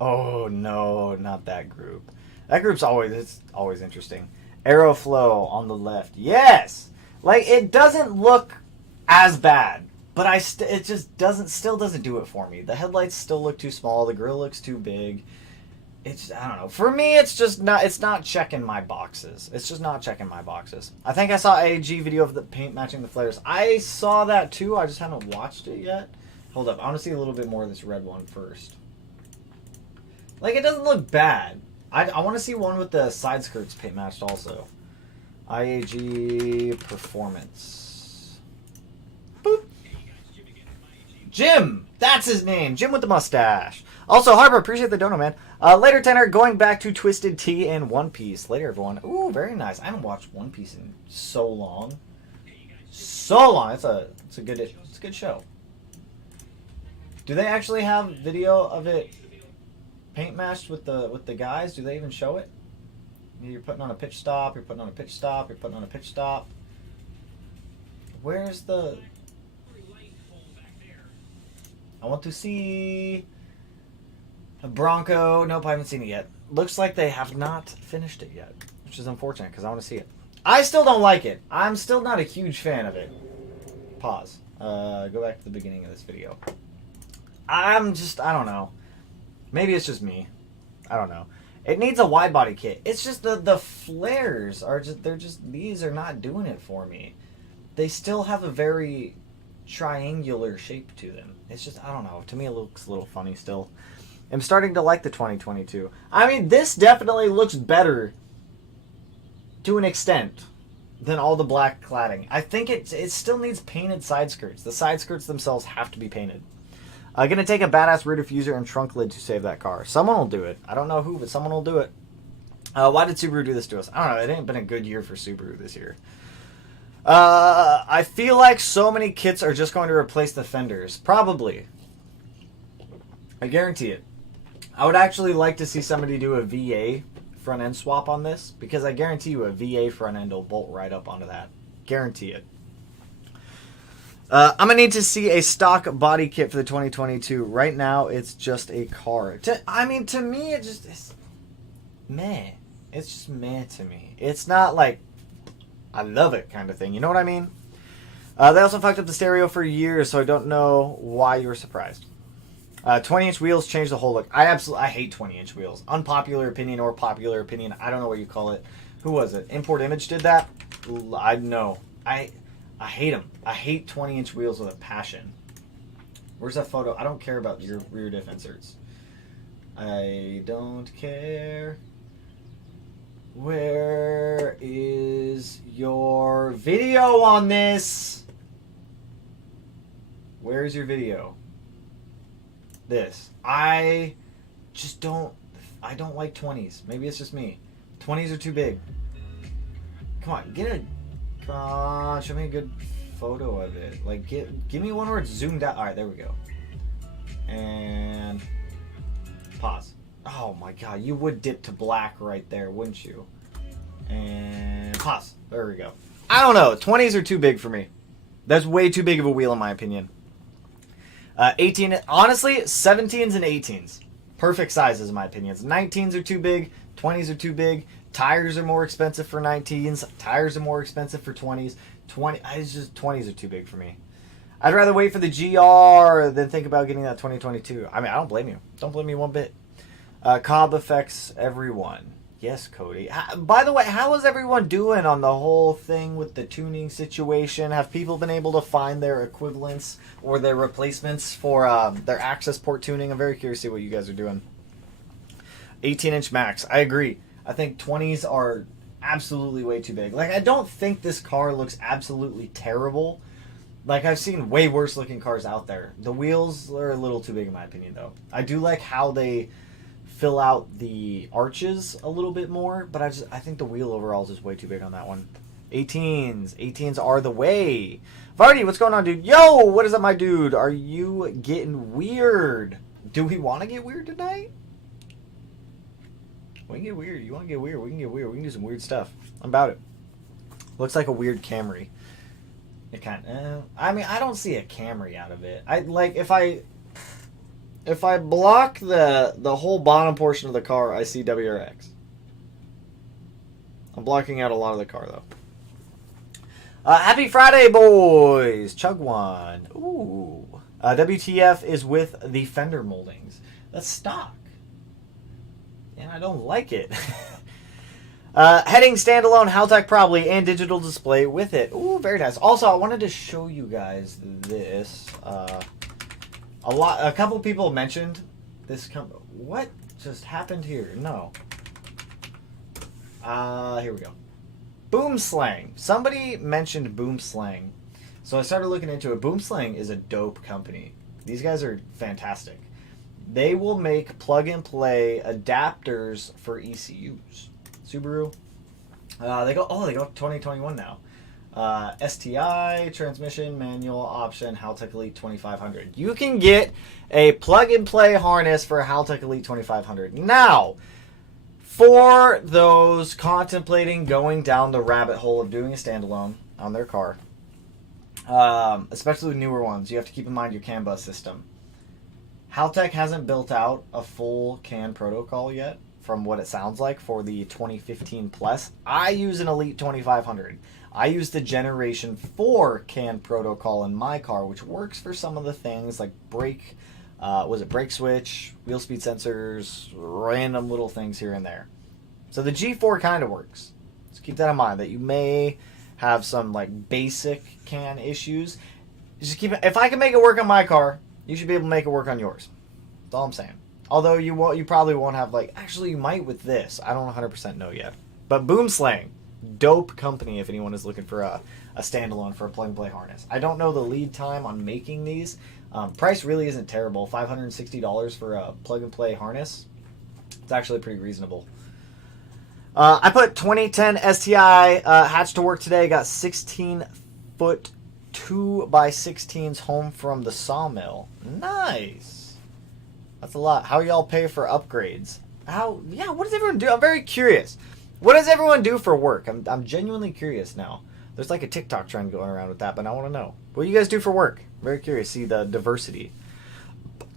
Oh, no, not that group. That group's always interesting. Aeroflow on the left. Yes! Like, it doesn't look as bad. But it just still doesn't do it for me. The headlights still look too small. The grill looks too big. I don't know. For me, it's not checking my boxes. It's just not checking my boxes. I think I saw AG video of the paint matching the flares. I saw that too. I just haven't watched it yet. Hold up. I want to see a little bit more of this red one first. Like, it doesn't look bad. I want to see one with the side skirts paint matched also. IAG Performance. Boop. Jim! That's his name. Jim with the mustache. Also, Harbor, appreciate the dono, man. Later, Tanner, going back to Twisted Tea and One Piece. Later, everyone. Ooh, very nice. I haven't watched One Piece in so long. So long. It's a good show. Do they actually have video of it paint matched with the guys? Do they even show it? You're putting on a pitch stop. You're putting on a pitch stop. You're putting on a pitch stop. Where's the? I want to see a Bronco. Nope, I haven't seen it yet. Looks like they have not finished it yet, which is unfortunate because I want to see it. I still don't like it. I'm still not a huge fan of it. Pause. Go back to the beginning of this video. I don't know. Maybe it's just me. I don't know. It needs a wide body kit. It's just the flares are these are not doing it for me. They still have a very triangular shape to them. It's just, I don't know. To me, it looks a little funny still. I'm starting to like the 2022. I mean, this definitely looks better to an extent than all the black cladding. I think it still needs painted side skirts. The side skirts themselves have to be painted. Gonna take a badass rear diffuser and trunk lid to save that car. Someone will do it. I don't know who, but someone will do it. Why did Subaru do this to us? I don't know. It ain't been a good year for Subaru this year. I feel like so many kits are just going to replace the fenders. Probably. I guarantee it. I would actually like to see somebody do a VA front end swap on this, because I guarantee you a VA front end will bolt right up onto that. Guarantee it. I'm going to need to see a stock body kit for the 2022. Right now, it's just a car. To me, it's meh. It's just meh to me. It's not like I love it kind of thing. You know what I mean? They also fucked up the stereo for years, so I don't know why you were surprised. 20-inch wheels changed the whole look. I hate 20-inch wheels. Unpopular opinion or popular opinion. I don't know what you call it. Who was it? Import Image did that? I know. I hate them. I hate 20-inch wheels with a passion. Where's that photo? I don't care about your rear diff inserts. I don't care. Where is your video on this? Where's your video? This. I don't like 20s. Maybe it's just me. 20s are too big. Come on, come on, show me a good photo of it. Like, give me one where it's zoomed out. All right, there we go. And pause. Oh my god, you would dip to black right there, wouldn't you? And pause. There we go. I don't know. 20s are too big for me. That's way too big of a wheel in my opinion. 18, honestly, 17s and 18s. Perfect sizes in my opinion. 19s are too big. 20s are too big. Tires are more expensive for 19s. Tires are more expensive for 20s. 20s are too big for me. I'd rather wait for the GR than think about getting that 2022. I mean, I don't blame you. Don't blame me one bit. Cobb affects everyone. Yes, Cody. By the way, how is everyone doing on the whole thing with the tuning situation? Have people been able to find their equivalents or their replacements for their access port tuning? I'm very curious to see what you guys are doing. 18-inch max. I agree. I think 20s are absolutely way too big. Like, I don't think this car looks absolutely terrible. Like, I've seen way worse looking cars out there. The wheels are a little too big in my opinion, though. I do like how they fill out the arches a little bit more, but I think the wheel overall is just way too big on that one. 18s are the way. Vardy, what's going on, dude? Yo, what is up, my dude? Are you getting weird? Do we want to get weird tonight? We can get weird. You want to get weird? We can get weird. We can do some weird stuff. I'm about it. Looks like a weird Camry. It kind of. I mean, I don't see a Camry out of it. I like if I block the whole bottom portion of the car, I see WRX. I'm blocking out a lot of the car, though. Happy Friday, boys! Chug one. Ooh. WTF is with the fender moldings. That's stock. And I don't like it. Heading standalone, Haltech probably, and digital display with it. Ooh, very nice. Also, I wanted to show you guys this. A couple people mentioned this. What just happened here? No. Here we go. Boom Slang. Somebody mentioned Boom Slang, so I started looking into it. Boom Slang is a dope company. These guys are fantastic. They will make plug-and-play adapters for ECUs. Subaru. They go 2021 now. STI, transmission, manual, option, Haltech Elite 2500. You can get a plug-and-play harness for a Haltech Elite 2500. Now, for those contemplating going down the rabbit hole of doing a standalone on their car, especially with newer ones, you have to keep in mind your CAN bus system. Haltech hasn't built out a full CAN protocol yet, from what it sounds like, for the 2015 plus. I use an Elite 2500. I use the Generation 4 CAN protocol in my car, which works for some of the things like brake switch, wheel speed sensors, random little things here and there. So the G4 kind of works. So keep that in mind, that you may have some like basic CAN issues. Just keep it, if I can make it work on my car, you should be able to make it work on yours. That's all I'm saying. Although you probably won't have actually you might with this. I don't 100% know yet. But Boomslang, dope company if anyone is looking for a standalone for a plug-and-play harness. I don't know the lead time on making these. Price really isn't terrible. $560 for a plug-and-play harness. It's actually pretty reasonable. I put 2010 STI hatch to work today. Got 16-foot 2x16s home from the sawmill. Nice. That's a lot. How y'all pay for upgrades? What does everyone do? I'm very curious. What does everyone do for work? I'm genuinely curious now. There's like a TikTok trend going around with that, but I want to know. What do you guys do for work? I'm very curious. See the diversity.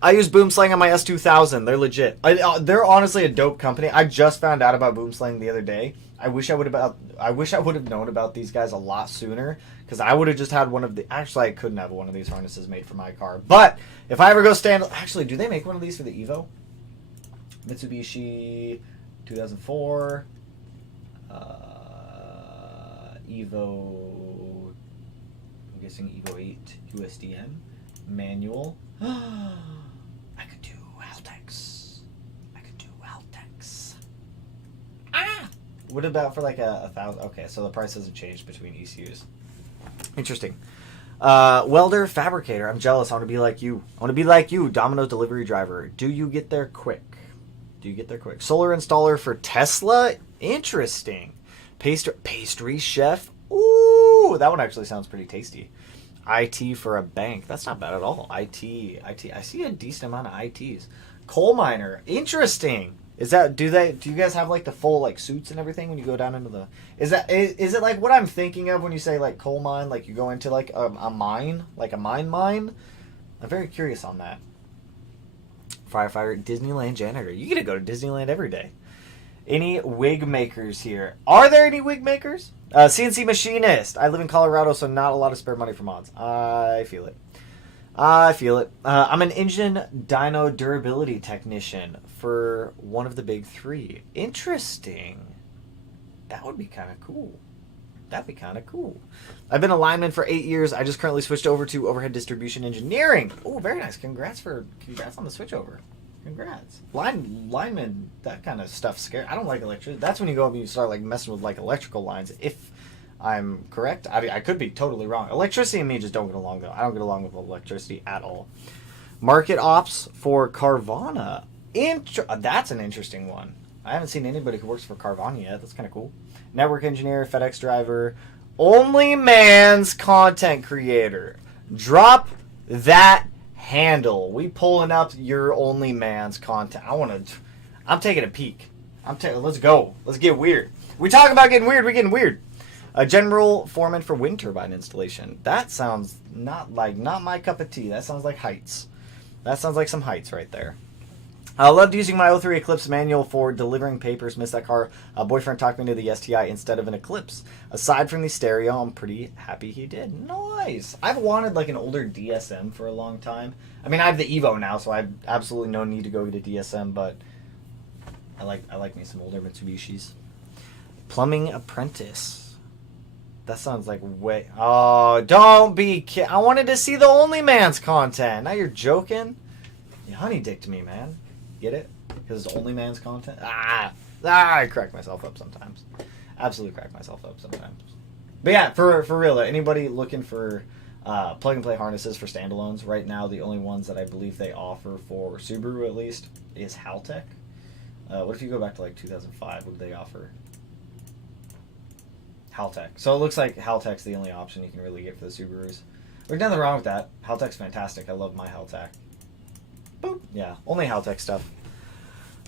I use Boomslang on my S2000. They're legit. They're honestly a dope company. I just found out about Boomslang the other day. I wish I would have known about these guys a lot sooner, because I would have just had one of the. Actually, I couldn't have one of these harnesses made for my car. But if I ever go actually, do they make one of these for the Evo? Mitsubishi 2004 Evo. I'm guessing Evo 8 USDM manual. I could do Haltex. What about for like a thousand? Okay, so the price hasn't changed between ECUs. Interesting. Welder, fabricator. I'm jealous. I want to be like you. Domino delivery driver. Do you get there quick? Solar installer for Tesla. Interesting. Pastry chef. Ooh, that one actually sounds pretty tasty. IT for a bank. That's not bad at all. IT. I see a decent amount of ITs. Coal miner. Interesting. Is that do you guys have like the full like suits and everything when you go down into the is it like what I'm thinking of when you say like coal mine, like you go into like a mine, like a mine? I'm very curious on that. Firefighter, Disneyland janitor. You get to go to Disneyland every day. Any wig makers here? Are there any wig makers? CNC machinist. I live in Colorado, so not a lot of spare money for mods. I feel it. I'm an engine dyno durability technician for one of the big three. Interesting. That would be kind of cool. I've been a lineman for 8 years. I just currently switched over to overhead distribution engineering. Oh, very nice. Congrats on the switch over. Congrats. Lineman, that kind of stuff scary. I don't like electricity. That's when you go up and you start like messing with like electrical lines. If I'm correct. I could be totally wrong. Electricity and me just don't get along, though. I don't get along with electricity at all. Market ops for Carvana. That's an interesting one. I haven't seen anybody who works for Carvana yet. That's kind of cool. Network engineer, FedEx driver, only man's content creator. Drop that handle. We pulling up your only man's content. I'm taking a peek. Let's go. Let's get weird. We talk about getting weird. We're getting weird. A general foreman for wind turbine installation. That sounds not my cup of tea. That sounds like heights. That sounds like some heights right there. I loved using my '03 Eclipse manual for delivering papers. Missed that car. Boyfriend talked me to the STI instead of an Eclipse. Aside from the stereo, I'm pretty happy he did. Nice. I've wanted like an older DSM for a long time. I mean, I have the Evo now, so I have absolutely no need to go get a DSM, but I like me some older Mitsubishis. Plumbing apprentice. That sounds like way... Oh, don't be kidding. I wanted to see the only man's content. Now you're joking? You honey-dicked me, man. Get it? Because it's only man's content? I crack myself up sometimes. Absolutely crack myself up sometimes. But yeah, for real, anybody looking for plug-and-play harnesses for standalones. Right now, the only ones that I believe they offer for Subaru, at least, is Haltech. What if you go back to, like, 2005? What do they offer? Haltech. So it looks like Haltech's the only option you can really get for the Subarus. There's nothing wrong with that. Haltech's fantastic. I love my Haltech. Boop. Yeah, only Haltech stuff.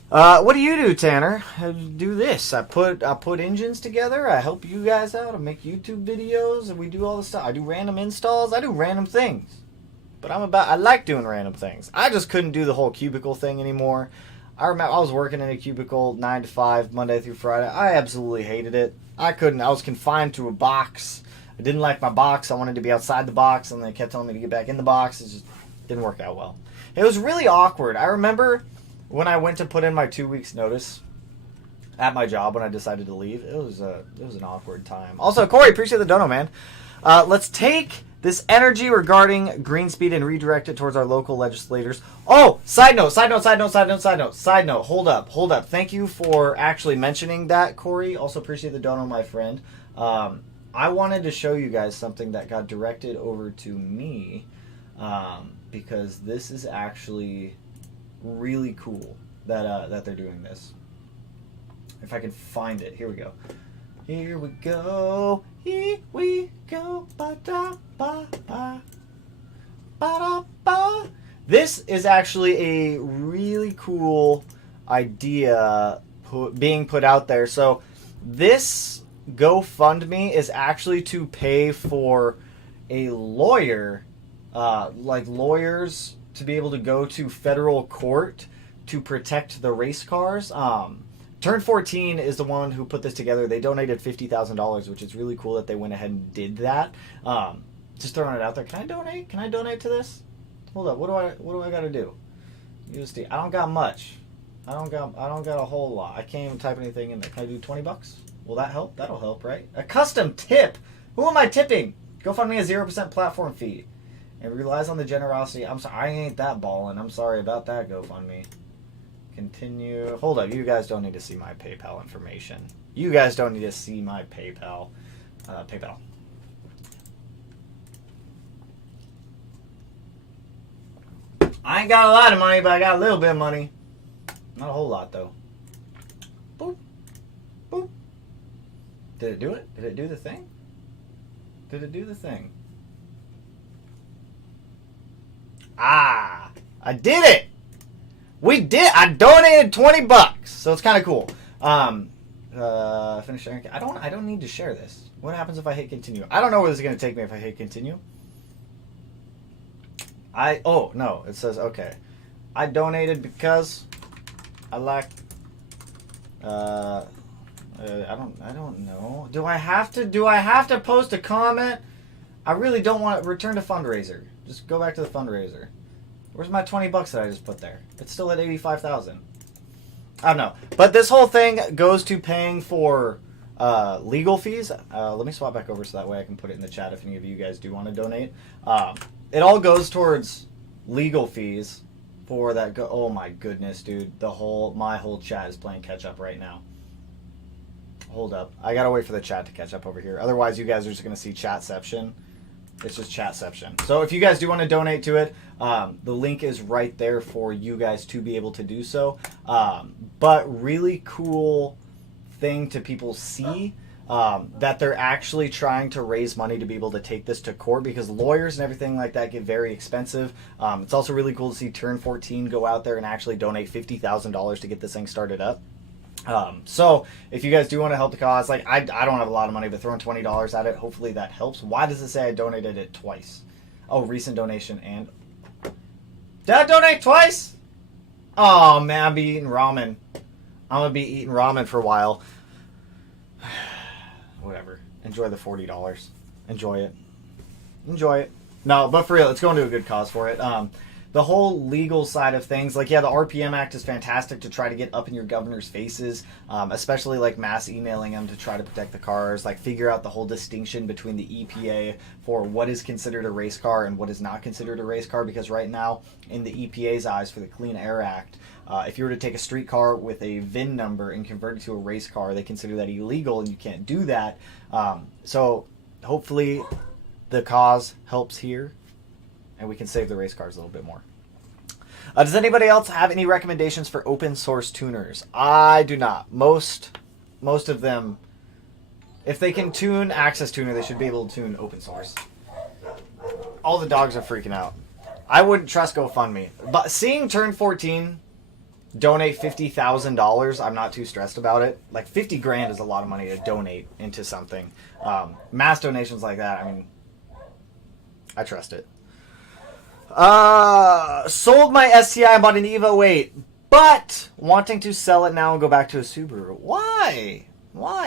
What do you do, Tanner? I do this. I put engines together. I help you guys out. I make YouTube videos, and we do all this stuff. I do random installs. I do random things. But I like doing random things. I just couldn't do the whole cubicle thing anymore. I remember I was working in a cubicle 9 to 5, Monday through Friday. I absolutely hated it. I couldn't. I was confined to a box. I didn't like my box. I wanted to be outside the box, and they kept telling me to get back in the box. It just didn't work out well. It was really awkward. I remember when I went to put in my 2 weeks notice at my job when I decided to leave, it was an awkward time. Also, Corey, appreciate the dono, man. Let's take this energy regarding green speed and redirect it towards our local legislators. Oh, side note. Hold up. Thank you for actually mentioning that, Corey. Also appreciate the dono, my friend. I wanted to show you guys something that got directed over to me because this is actually really cool that they're doing this. If I can find it. Here we go. Here we go. Ba-da, ba, ba. Ba-da, ba. This is actually a really cool idea being put out there. So this GoFundMe is actually to pay for a lawyer, like lawyers to be able to go to federal court to protect the race cars. Turn 14 is the one who put this together. They donated $50,000, which is really cool that they went ahead and did that. Just throwing it out there. Can I donate? Can I donate to this? Hold up. What do I got to do? USD. I don't got much. I don't got a whole lot. I can't even type anything in there. Can I do $20? Will that help? That'll help, right? A custom tip. Who am I tipping? GoFundMe a 0% platform fee. It relies on the generosity. I'm sorry. I ain't that ballin'. I'm sorry about that, GoFundMe. Continue. Hold up. You guys don't need to see my PayPal information. You guys don't need to see my PayPal. PayPal. I ain't got a lot of money, but I got a little bit of money. Not a whole lot, though. Boop. Boop. Did it do it? Did it do the thing? Did it do the thing? Ah! I did it! We did. I donated $20, so it's kind of cool. Finish sharing. I don't need to share this. What happens if I hit continue? I don't know where this is going to take me if I hit continue. Oh no, it says okay. I donated because I like. I don't know. Do I have to post a comment? I really don't want to return to fundraiser. Just go back to the fundraiser. Where's my $20 that I just put there? It's still at 85,000. I don't know. But this whole thing goes to paying for legal fees. Let me swap back over so that way I can put it in the chat if any of you guys do want to donate. It all goes towards legal fees for that. Oh my goodness, dude! My whole chat is playing catch up right now. Hold up, I gotta wait for the chat to catch up over here. Otherwise, you guys are just gonna see chatception. It's just chatception. So if you guys do want to donate to it, the link is right there for you guys to be able to do so. But really cool thing to people see that they're actually trying to raise money to be able to take this to court because lawyers and everything like that get very expensive. It's also really cool to see Turn 14 go out there and actually donate $50,000 to get this thing started up. So if you guys do want to help the cause, like I don't have a lot of money, but throwing $20 at it, hopefully that helps. Why does it say I donated it twice? Oh, recent donation and did I donate twice? Oh man, I'll be eating ramen. I'm gonna be eating ramen for a while. Whatever. Enjoy the $40. Enjoy it. No, but for real, it's going to a good cause for it. The whole legal side of things, like, yeah, the RPM Act is fantastic to try to get up in your governor's faces, especially, like, mass emailing them to try to protect the cars, like, figure out the whole distinction between the EPA for what is considered a race car and what is not considered a race car, because right now, in the EPA's eyes for the Clean Air Act, if you were to take a street car with a VIN number and convert it to a race car, they consider that illegal, and you can't do that. So, hopefully the cause helps here, and we can save the race cars a little bit more. Does anybody else have any recommendations for open source tuners? I do not. Most of them, if they can tune Access Tuner, they should be able to tune open source. All the dogs are freaking out. I wouldn't trust GoFundMe. But seeing Turn 14 donate $50,000, I'm not too stressed about it. Like, 50 grand is a lot of money to donate into something. Mass donations like that, I mean, I trust it. Sold my STI and bought an Evo 8, but wanting to sell it now and go back to a Subaru. Why?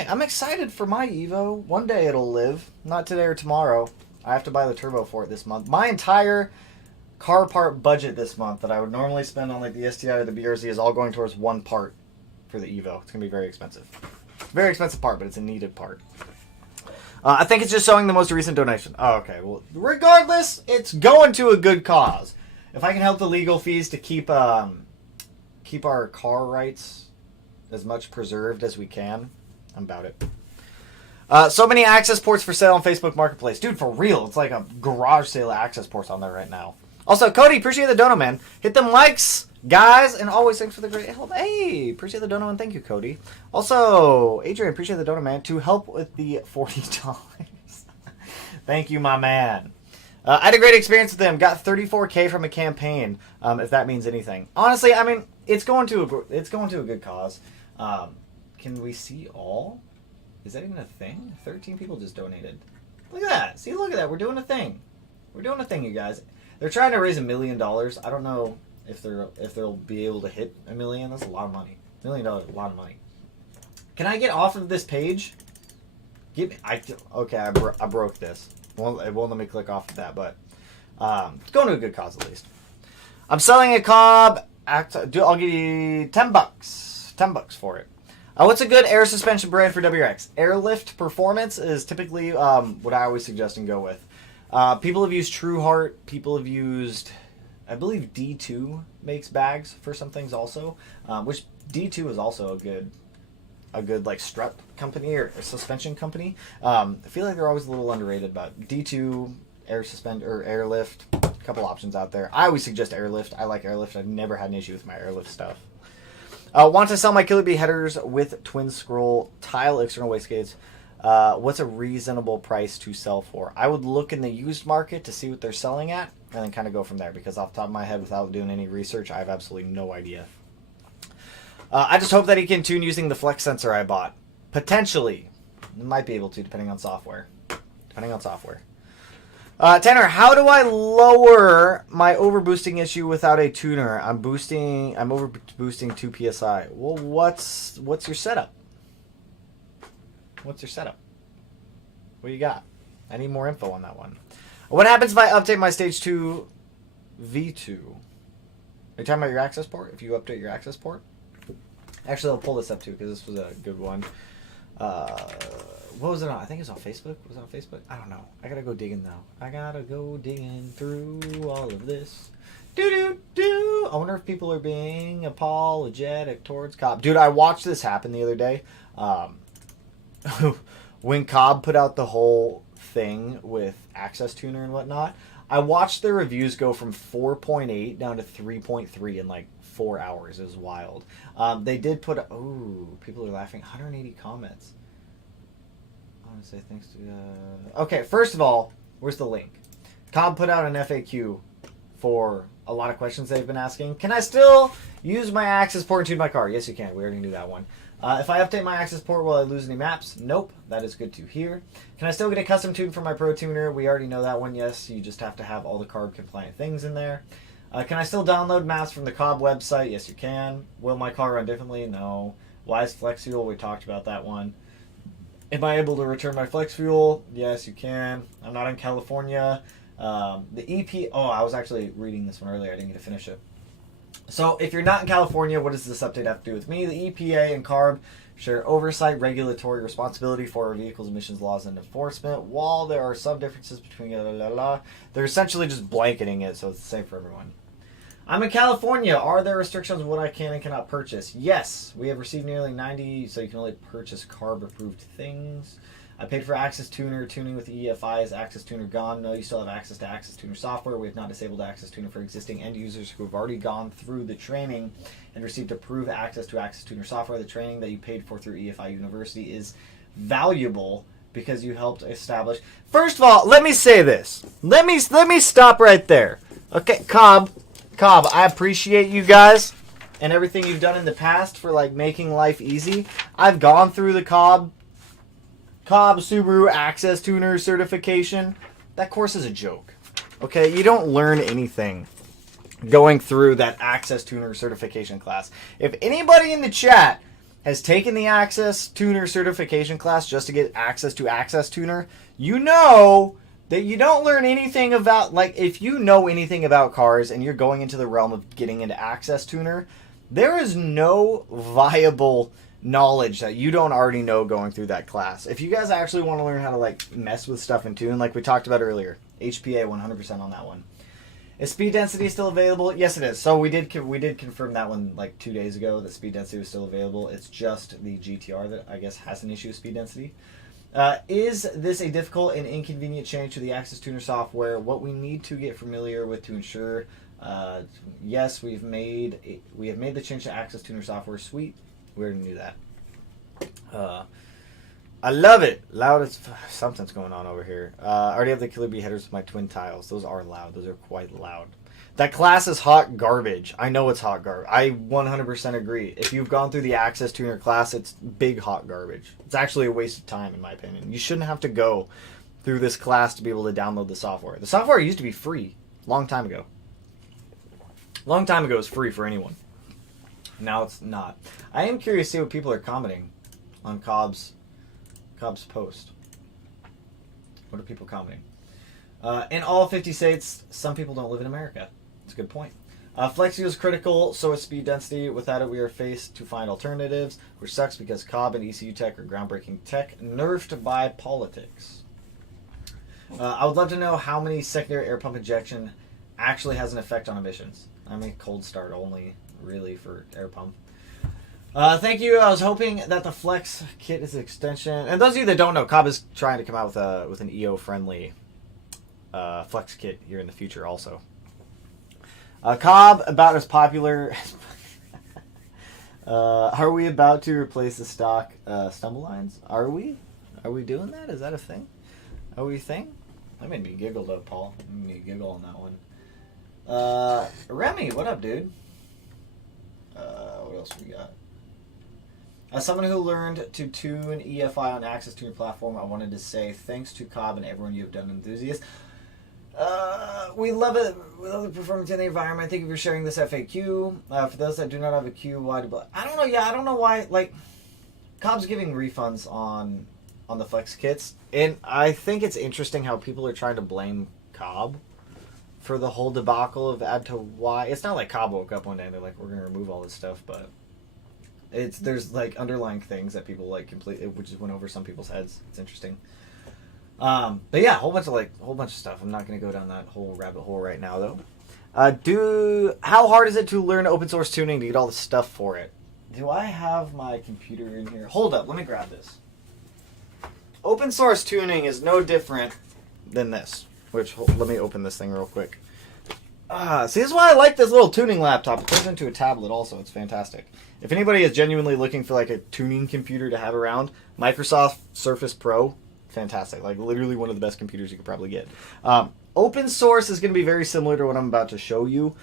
I'm excited for my Evo. One day it'll live. Not today or tomorrow. I have to buy the turbo for it this month. My entire car part budget this month that I would normally spend on like the STI or the BRZ is all going towards one part for the Evo. It's going to be very expensive. Very expensive part, but it's a needed part. I think it's just showing the most recent donation. Oh, okay. Well, regardless, it's going to a good cause. If I can help the legal fees to keep our car rights as much preserved as we can, I'm about it. So many access ports for sale on Facebook Marketplace. Dude, for real. It's like a garage sale of access ports on there right now. Also, Cody, appreciate the dono, man. Hit them likes, guys, and always thanks for the great help. Hey, appreciate the dono, and thank you, Cody. Also, Adrian, appreciate the dono, man, to help with the $40. Thank you, my man. I had a great experience with them. Got 34K from a campaign, if that means anything. Honestly, I mean, it's going to a good cause. Can we see all? Is that even a thing? 13 people just donated. Look at that. See, look at that. We're doing a thing. We're doing a thing, you guys. They're trying to raise $1 million. I don't know if they'll be able to hit $1 million. That's a lot of money. $1 million is a lot of money. Can I get off of this page? Okay, I broke this. It won't let me click off of that, but it's going to a good cause at least. I'm selling a Cobb. I'll give you $10. $10 for it. What's a good air suspension brand for WRX? Airlift Performance is typically what I always suggest and go with. People have used Trueheart. People have used, I believe D2 makes bags for some things also, which D2 is also a good like strut company or suspension company. I feel like they're always a little underrated, but D2, Airlift, a couple options out there. I always suggest Airlift. I like Airlift. I've never had an issue with my Airlift stuff. Want to sell my Killer Bee headers with twin scroll tile external wastegates. What's a reasonable price to sell for? I would look in the used market to see what they're selling at and then kind of go from there, because off the top of my head, without doing any research, I have absolutely no idea. I just hope that he can tune using the flex sensor I bought. Potentially. Might be able to, depending on software. Tanner, how do I lower my overboosting issue without a tuner? I'm overboosting 2 psi. Well, what's your setup? What do you got? I need more info on that one. What happens if I update my stage 2 V2? Are you talking about your access port? If you update your access port? Actually, I'll pull this up too, because this was a good one. What was it on? I think it was on Facebook. Was it on Facebook? I don't know. I gotta go digging though. I gotta go digging through all of this. I wonder if people are being apologetic towards Cobb. Dude, I watched this happen the other day. When Cobb put out the whole thing with Access Tuner and whatnot, I watched their reviews go from 4.8 down to 3.3 in like 4 hours. It was wild. They did put... people are laughing. 180 comments. I want to say thanks to... Okay, first of all, where's the link? Cobb put out an FAQ for a lot of questions they've been asking. Can I still use my access port and tune my car? Yes, you can. We already knew that one. If I update my access port, will I lose any maps? Nope. That is good to hear. Can I still get a custom tune for my Pro Tuner? We already know that one. Yes, you just have to have all the CARB compliant things in there. Can I still download maps from the Cobb website? Yes, you can. Will my car run differently? No. Why is Flex Fuel? We talked about that one. Am I able to return my Flex Fuel? Yes, you can. I'm not in California. The EP... Oh, I was actually reading this one earlier. I didn't get to finish it. So, if you're not in California, what does this update have to do with me? The EPA and CARB share oversight, regulatory responsibility for our vehicles' emissions laws and enforcement. While there are some differences between they're essentially just blanketing it, so it's the same for everyone. I'm in California. Are there restrictions on what I can and cannot purchase? Yes. We have received nearly 90, so you can only purchase CARB-approved things. I paid for Access Tuner. Tuning with EFI. Is Access Tuner gone? No, you still have access to Access Tuner software. We have not disabled Access Tuner for existing end users who have already gone through the training and received approved access to Access Tuner software. The training that you paid for through EFI University is valuable because you helped establish. First of all, let me say this. Let me stop right there. Okay, Cobb, I appreciate you guys and everything you've done in the past for like making life easy. I've gone through the Cobb Subaru Access Tuner certification. That course is a joke. Okay, you don't learn anything going through that Access Tuner certification class. If anybody in the chat has taken the Access Tuner certification class just to get access to Access Tuner, you know that you don't learn anything about, like, if you know anything about cars and you're going into the realm of getting into Access Tuner, there is no viable knowledge that you don't already know going through that class. If you guys actually want to learn how to like mess with stuff in tune, like we talked about earlier, HPA 100% on that one. Is speed density still available? Yes, it is. So we did confirm that one like 2 days ago that speed density was still available. It's just the GTR that I guess has an issue with speed density. Is this a difficult and inconvenient change to the Access Tuner software? What we need to get familiar with to ensure. Yes, we have made the change to Access Tuner software. Sweet. We already knew that. I love it. Loud as something's going on over here. I already have the Killer Bee headers with my twin tiles. Those are loud. Those are quite loud. That class is hot garbage. I know it's hot garbage. I 100% agree. If you've gone through the Access Tuner class, it's big hot garbage. It's actually a waste of time, in my opinion. You shouldn't have to go through this class to be able to download the software. The software used to be free long time ago. Long time ago, it was free for anyone. Now it's not. I am curious to see what people are commenting on Cobb's post. What are people commenting? In all 50 states, some people don't live in America. That's a good point. FlexU is critical, so is speed density. Without it, we are faced to find alternatives, which sucks because Cobb and ECU tech are groundbreaking tech, nerfed by politics. I would love to know how many secondary air pump injection actually has an effect on emissions. I mean, cold start only, really, for air pump. Thank you. I was hoping that the Flex kit is an extension. And those of you that don't know, Cobb is trying to come out with an EO-friendly Flex kit here in the future also. Cobb, about as popular... are we about to replace the stock stumble lines? Are we? Are we doing that? Is that a thing? Are we a thing? That made me giggle though, Paul. That made me giggle on that one. Remy, what up, dude? What else we got? As someone who learned to tune EFI on Access Tuner platform, I wanted to say thanks to Cobb and everyone you have done, enthusiasts. We love it. We love the performance in the environment. Thank you for sharing this FAQ. For those that do not have a queue, why do I don't know. Yeah, I don't know why. Like, Cobb's giving refunds on the Flex kits, and I think it's interesting how people are trying to blame Cobb for the whole debacle of add to why. It's not like Cobb woke up one day and they're like, we're going to remove all this stuff, but there's like underlying things that people like completely, which just went over some people's heads. It's interesting. But yeah, whole bunch of stuff. I'm not going to go down that whole rabbit hole right now though. How hard is it to learn open source tuning to get all the stuff for it? Do I have my computer in here? Hold up, let me grab this. Open source tuning is no different than this. Let me open this thing real quick. See, this is why I like this little tuning laptop. It turns into a tablet also. It's fantastic. If anybody is genuinely looking for like a tuning computer to have around, Microsoft Surface Pro, fantastic. Like literally one of the best computers you could probably get. Open source is going to be very similar to what I'm about to show you.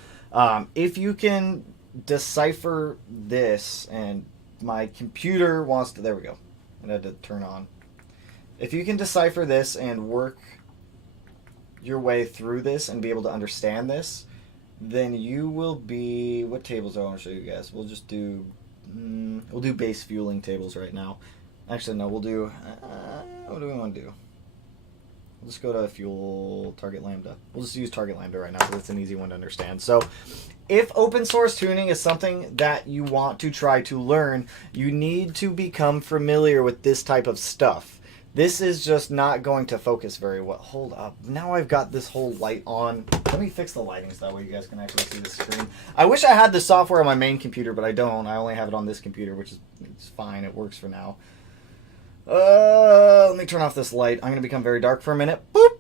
If you can decipher this, and my computer wants to... There we go. I had to turn on. If you can decipher this and work your way through this and be able to understand this, then you will be... What tables do I want to show you guys? We'll just do... we'll do base fueling tables right now. Actually, no, we'll do... what do we want to do? We'll just go to fuel target lambda. We'll just use target lambda right now because it's an easy one to understand. So if open source tuning is something that you want to try to learn, you need to become familiar with this type of stuff. This is just not going to focus very well. Hold up. Now I've got this whole light on. Let me fix the lighting so that way you guys can actually see the screen. I wish I had the software on my main computer, but I don't. I only have it on this computer, which is it's fine. It works for now. Let me turn off this light. I'm going to become very dark for a minute. Boop.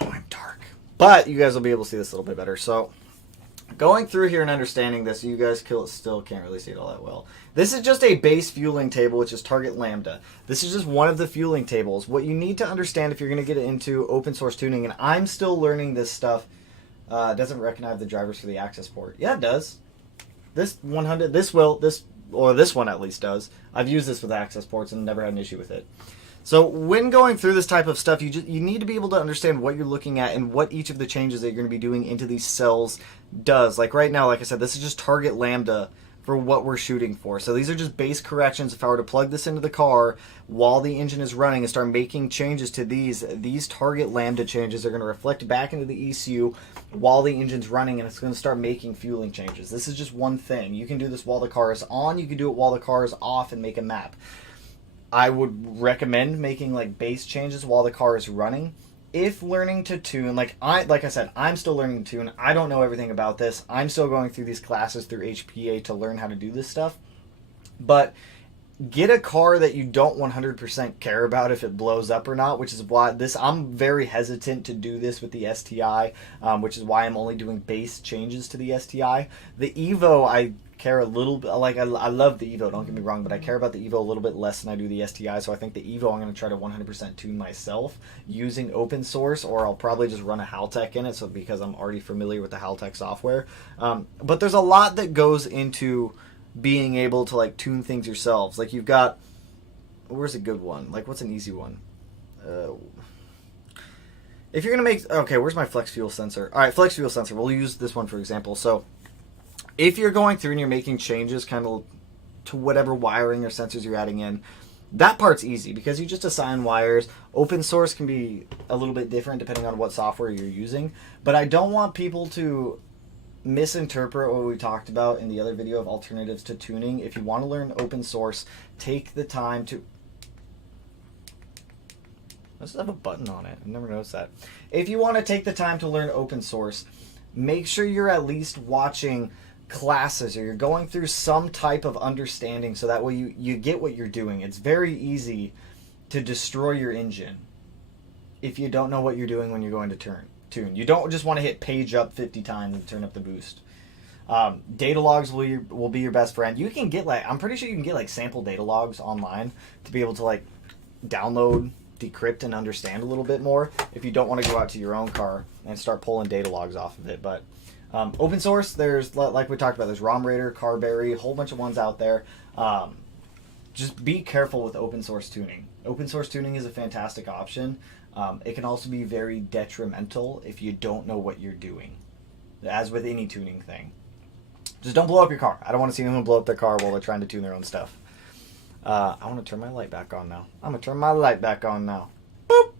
Now I'm dark. But you guys will be able to see this a little bit better. So going through here and understanding this, you guys still can't really see it all that well. This is just a base fueling table, which is target lambda. This is just one of the fueling tables. What you need to understand if you're going to get into open source tuning, and I'm still learning this stuff, doesn't recognize the drivers for the access port. Yeah, it does. This one at least does. I've used this with access ports and never had an issue with it. So when going through this type of stuff, you need to be able to understand what you're looking at and what each of the changes that you're going to be doing into these cells does. Like right now, like I said, this is just target lambda for what we're shooting for. So these are just base corrections. If I were to plug this into the car while the engine is running and start making changes to these target lambda changes are going to reflect back into the ECU while the engine's running, and it's going to start making fueling changes. This is just one thing. You can do this while the car is on. You can do it while the car is off and make a map. I would recommend making like base changes while the car is running. If learning to tune, like I said, I'm still learning to tune. I don't know everything about this. I'm still going through these classes through HPA to learn how to do this stuff. But get a car that you don't 100% care about if it blows up or not, which is why I'm very hesitant to do this with the STI, which is why I'm only doing base changes to the STI. The Evo, I care a little bit, like I love the Evo, don't get me wrong, but I care about the Evo a little bit less than I do the STI, so I think the Evo I'm going to try to 100% tune myself using open source, or I'll probably just run a Haltech in it, so because I'm already familiar with the Haltech software. But there's a lot that goes into being able to like tune things yourselves. Like you've got, where's a good one? Like what's an easy one? If you're going to make, okay, where's my flex fuel sensor? All right, flex fuel sensor. We'll use this one for example. So if you're going through and you're making changes kind of to whatever wiring or sensors you're adding in, that part's easy because you just assign wires. Open source can be a little bit different depending on what software you're using. But I don't want people to misinterpret what we talked about in the other video of alternatives to tuning. If you want to learn open source, take the time to... Does it have a button on it? I've never noticed that. If you want to take the time to learn open source, make sure you're at least watching classes or you're going through some type of understanding so that way you get what you're doing. It's very easy to destroy your engine if you don't know what you're doing when you're going to tune. You don't just want to hit page up 50 times and turn up the boost. Data logs will be your best friend. You can get I'm pretty sure you can get like sample data logs online to be able to like download, decrypt, and understand a little bit more if you don't want to go out to your own car and start pulling data logs off of it. But open source, there's, like we talked about, there's ROM Raider, Carberry, a whole bunch of ones out there. Just be careful with open source tuning. Open source tuning is a fantastic option. It can also be very detrimental if you don't know what you're doing, as with any tuning thing. Just don't blow up your car. I don't want to see anyone blow up their car while they're trying to tune their own stuff. I want to turn my light back on now. I'm going to turn my light back on now. Boop.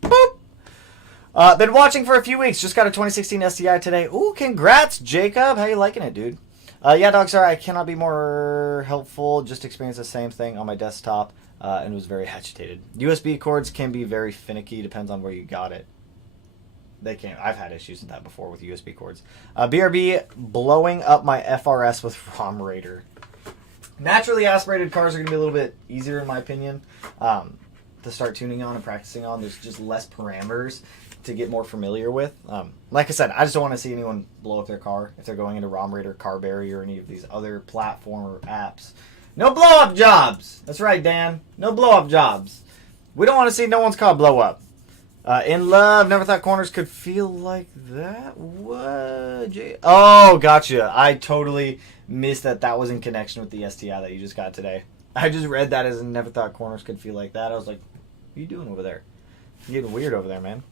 Boop. Been watching for a few weeks. Just got a 2016 STI today. Ooh, congrats, Jacob. How you liking it, dude? Yeah, dog, sorry, I cannot be more helpful. Just experienced the same thing on my desktop and was very agitated. USB cords can be very finicky. Depends on where you got it. They can. I've had issues with that before with USB cords. BRB blowing up my FRS with ROM Raider. Naturally aspirated cars are going to be a little bit easier in my opinion to start tuning on and practicing on. There's just less parameters to get more familiar with. Like I said, I just don't want to see anyone blow up their car if they're going into ROM Raider, Carberry, or any of these other platform or apps. No blow up jobs! That's right, Dan. No blow up jobs. We don't want to see no one's car blow up. In love, never thought corners could feel like that. What? Oh, gotcha. I totally missed that. That was in connection with the STI that you just got today. I just read that as never thought corners could feel like that. I was like, what are you doing over there? You're getting weird over there, man.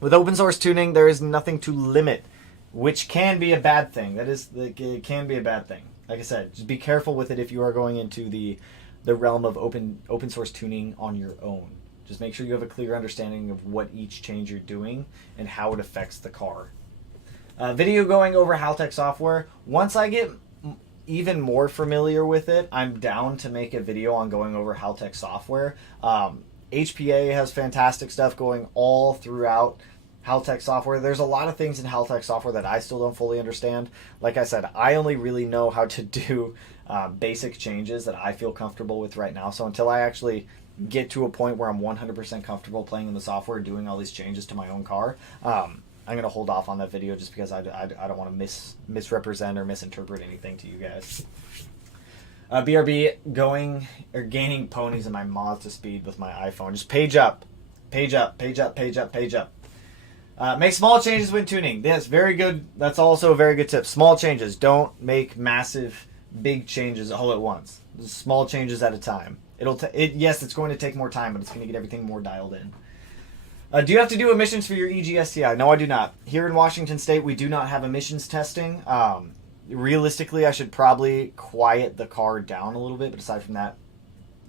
With open source tuning, there is nothing to limit, which can be a bad thing. It can be a bad thing. Like I said, just be careful with it if you are going into the realm of open source tuning on your own. Just make sure you have a clear understanding of what each change you're doing and how it affects the car. Video going over Haltech software. Once I get even more familiar with it, I'm down to make a video on going over Haltech software. HPA has fantastic stuff going all throughout Haltech software. There's a lot of things in Haltech software that I still don't fully understand. Like I said, I only really know how to do basic changes that I feel comfortable with right now. So until I actually get to a point where I'm 100% comfortable playing in the software, doing all these changes to my own car, I'm going to hold off on that video just because I don't want to misrepresent or misinterpret anything to you guys. BRB gaining ponies in my Mazda speed with my iPhone. Just page up. Page up, page up, page up, page up. Make small changes when tuning. Yes, very good. That's also a very good tip. Small changes. Don't make massive, big changes all at once. Just small changes at a time. Yes, it's going to take more time, but it's going to get everything more dialed in. Do you have to do emissions for your EGSTI? No, I do not. Here in Washington State, we do not have emissions testing. Realistically, I should probably quiet the car down a little bit, but aside from that,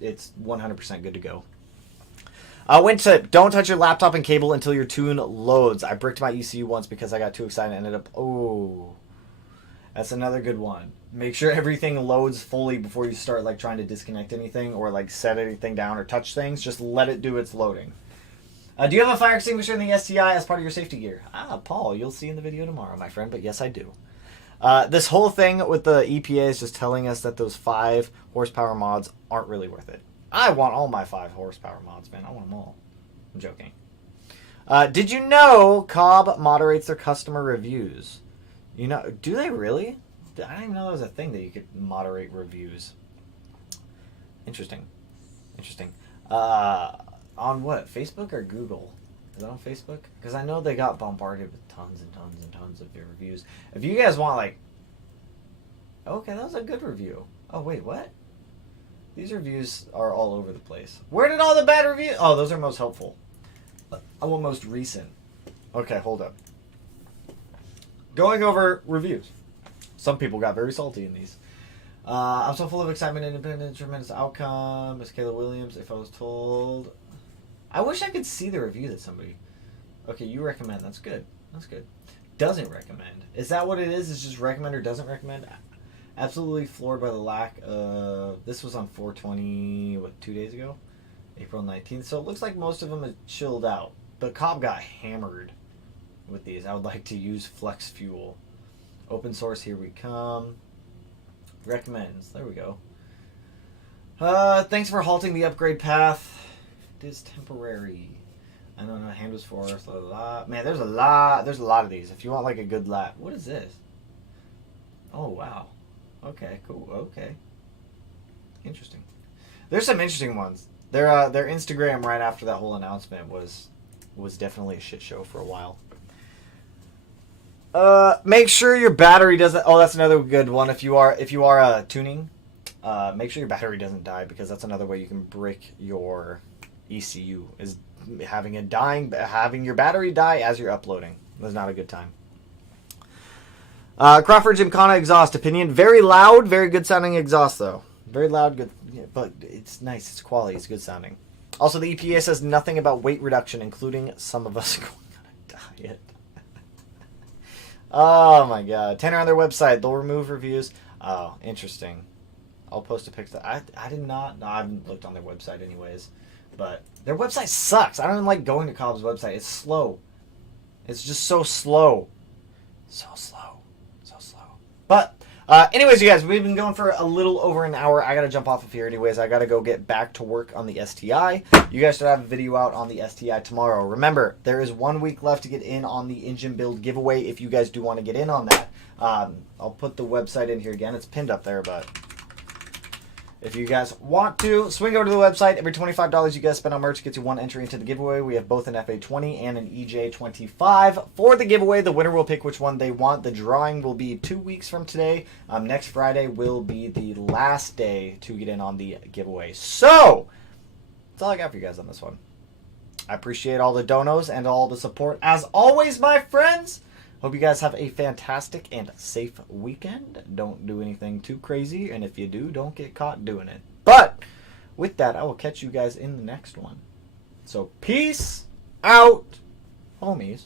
it's 100% good to go. Wind tip, don't touch your laptop and cable until your tune loads. I bricked my ECU once because I got too excited and ended up... Oh, that's another good one. Make sure everything loads fully before you start like trying to disconnect anything or like set anything down or touch things. Just let it do its loading. Do you have a fire extinguisher in the STI as part of your safety gear? Paul, you'll see in the video tomorrow, my friend, but yes, I do. This whole thing with the EPA is just telling us that those 5 horsepower mods aren't really worth it. I want all my 5 horsepower mods, man. I want them all. I'm joking. Did you know Cobb moderates their customer reviews? You know, do they really? I didn't even know there was a thing that you could moderate reviews. Interesting. Interesting. On what? Facebook or Google? Is that on Facebook? Because I know they got bombarded with tons and tons and tons of reviews. If you guys want, like... Okay, that was a good review. Oh, wait, what? These reviews are all over the place. Where did all the bad reviews... Oh, those are most helpful. I want most recent. Okay, hold up. Going over reviews. Some people got very salty in these. I'm so full of excitement, independence, tremendous outcome. Miss Kayla Williams, if I was told... I wish I could see the review that somebody... Okay, you recommend. That's good. That's good. Doesn't recommend. Is that what it is? Is just recommend or doesn't recommend? Absolutely floored by the lack of... This was on 420, what, 2 days ago? April 19th. So it looks like most of them have chilled out. But Cobb got hammered with these. I would like to use flex fuel. Open source, here we come. Recommends. There we go. Thanks for halting the upgrade path. It is temporary. I don't know. Hand was forced. Man, there's a lot of these. If you want like a good lap. What is this? Oh wow. Okay. Cool. Okay. Interesting. There's some interesting ones. Their Instagram right after that whole announcement was definitely a shit show for a while. Make sure your battery doesn't... Oh, that's another good one. If you are tuning, make sure your battery doesn't die, because that's another way you can brick your ECU, is having your battery die as you're uploading. That's not a good time. Crawford Gymkhana exhaust opinion. Very loud, very good sounding exhaust though. Very loud, good, yeah, but it's nice. It's quality. It's good sounding. Also, the EPA says nothing about weight reduction, including some of us going on a diet. Oh my god. Tanner on their website. They'll remove reviews. Oh, interesting. I'll post a picture. I did not. No, I haven't looked on their website anyways. But their website sucks. I don't even like going to Cobb's website. It's slow. It's just so slow. So slow. So slow. But, anyways, you guys, we've been going for a little over an hour. I gotta jump off of here anyways. I gotta go get back to work on the STI. You guys should have a video out on the STI tomorrow. Remember, there is 1 week left to get in on the engine build giveaway if you guys do want to get in on that. I'll put the website in here again. It's pinned up there, but... if you guys want to, swing over to the website. Every $25 you guys spend on merch gets you 1 entry into the giveaway. We have both an FA20 and an EJ25 for the giveaway. The winner will pick which one they want. The drawing will be 2 weeks from today. Next Friday will be the last day to get in on the giveaway. So, that's all I got for you guys on this one. I appreciate all the donos and all the support. As always, my friends, hope you guys have a fantastic and safe weekend. Don't do anything too crazy, and if you do, don't get caught doing it. But with that, I will catch you guys in the next one. So peace out, homies.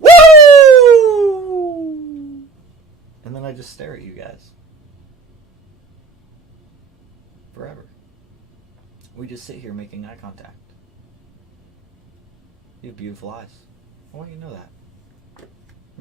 Woo! And then I just stare at you guys. Forever. We just sit here making eye contact. You have beautiful eyes. I want you to know that.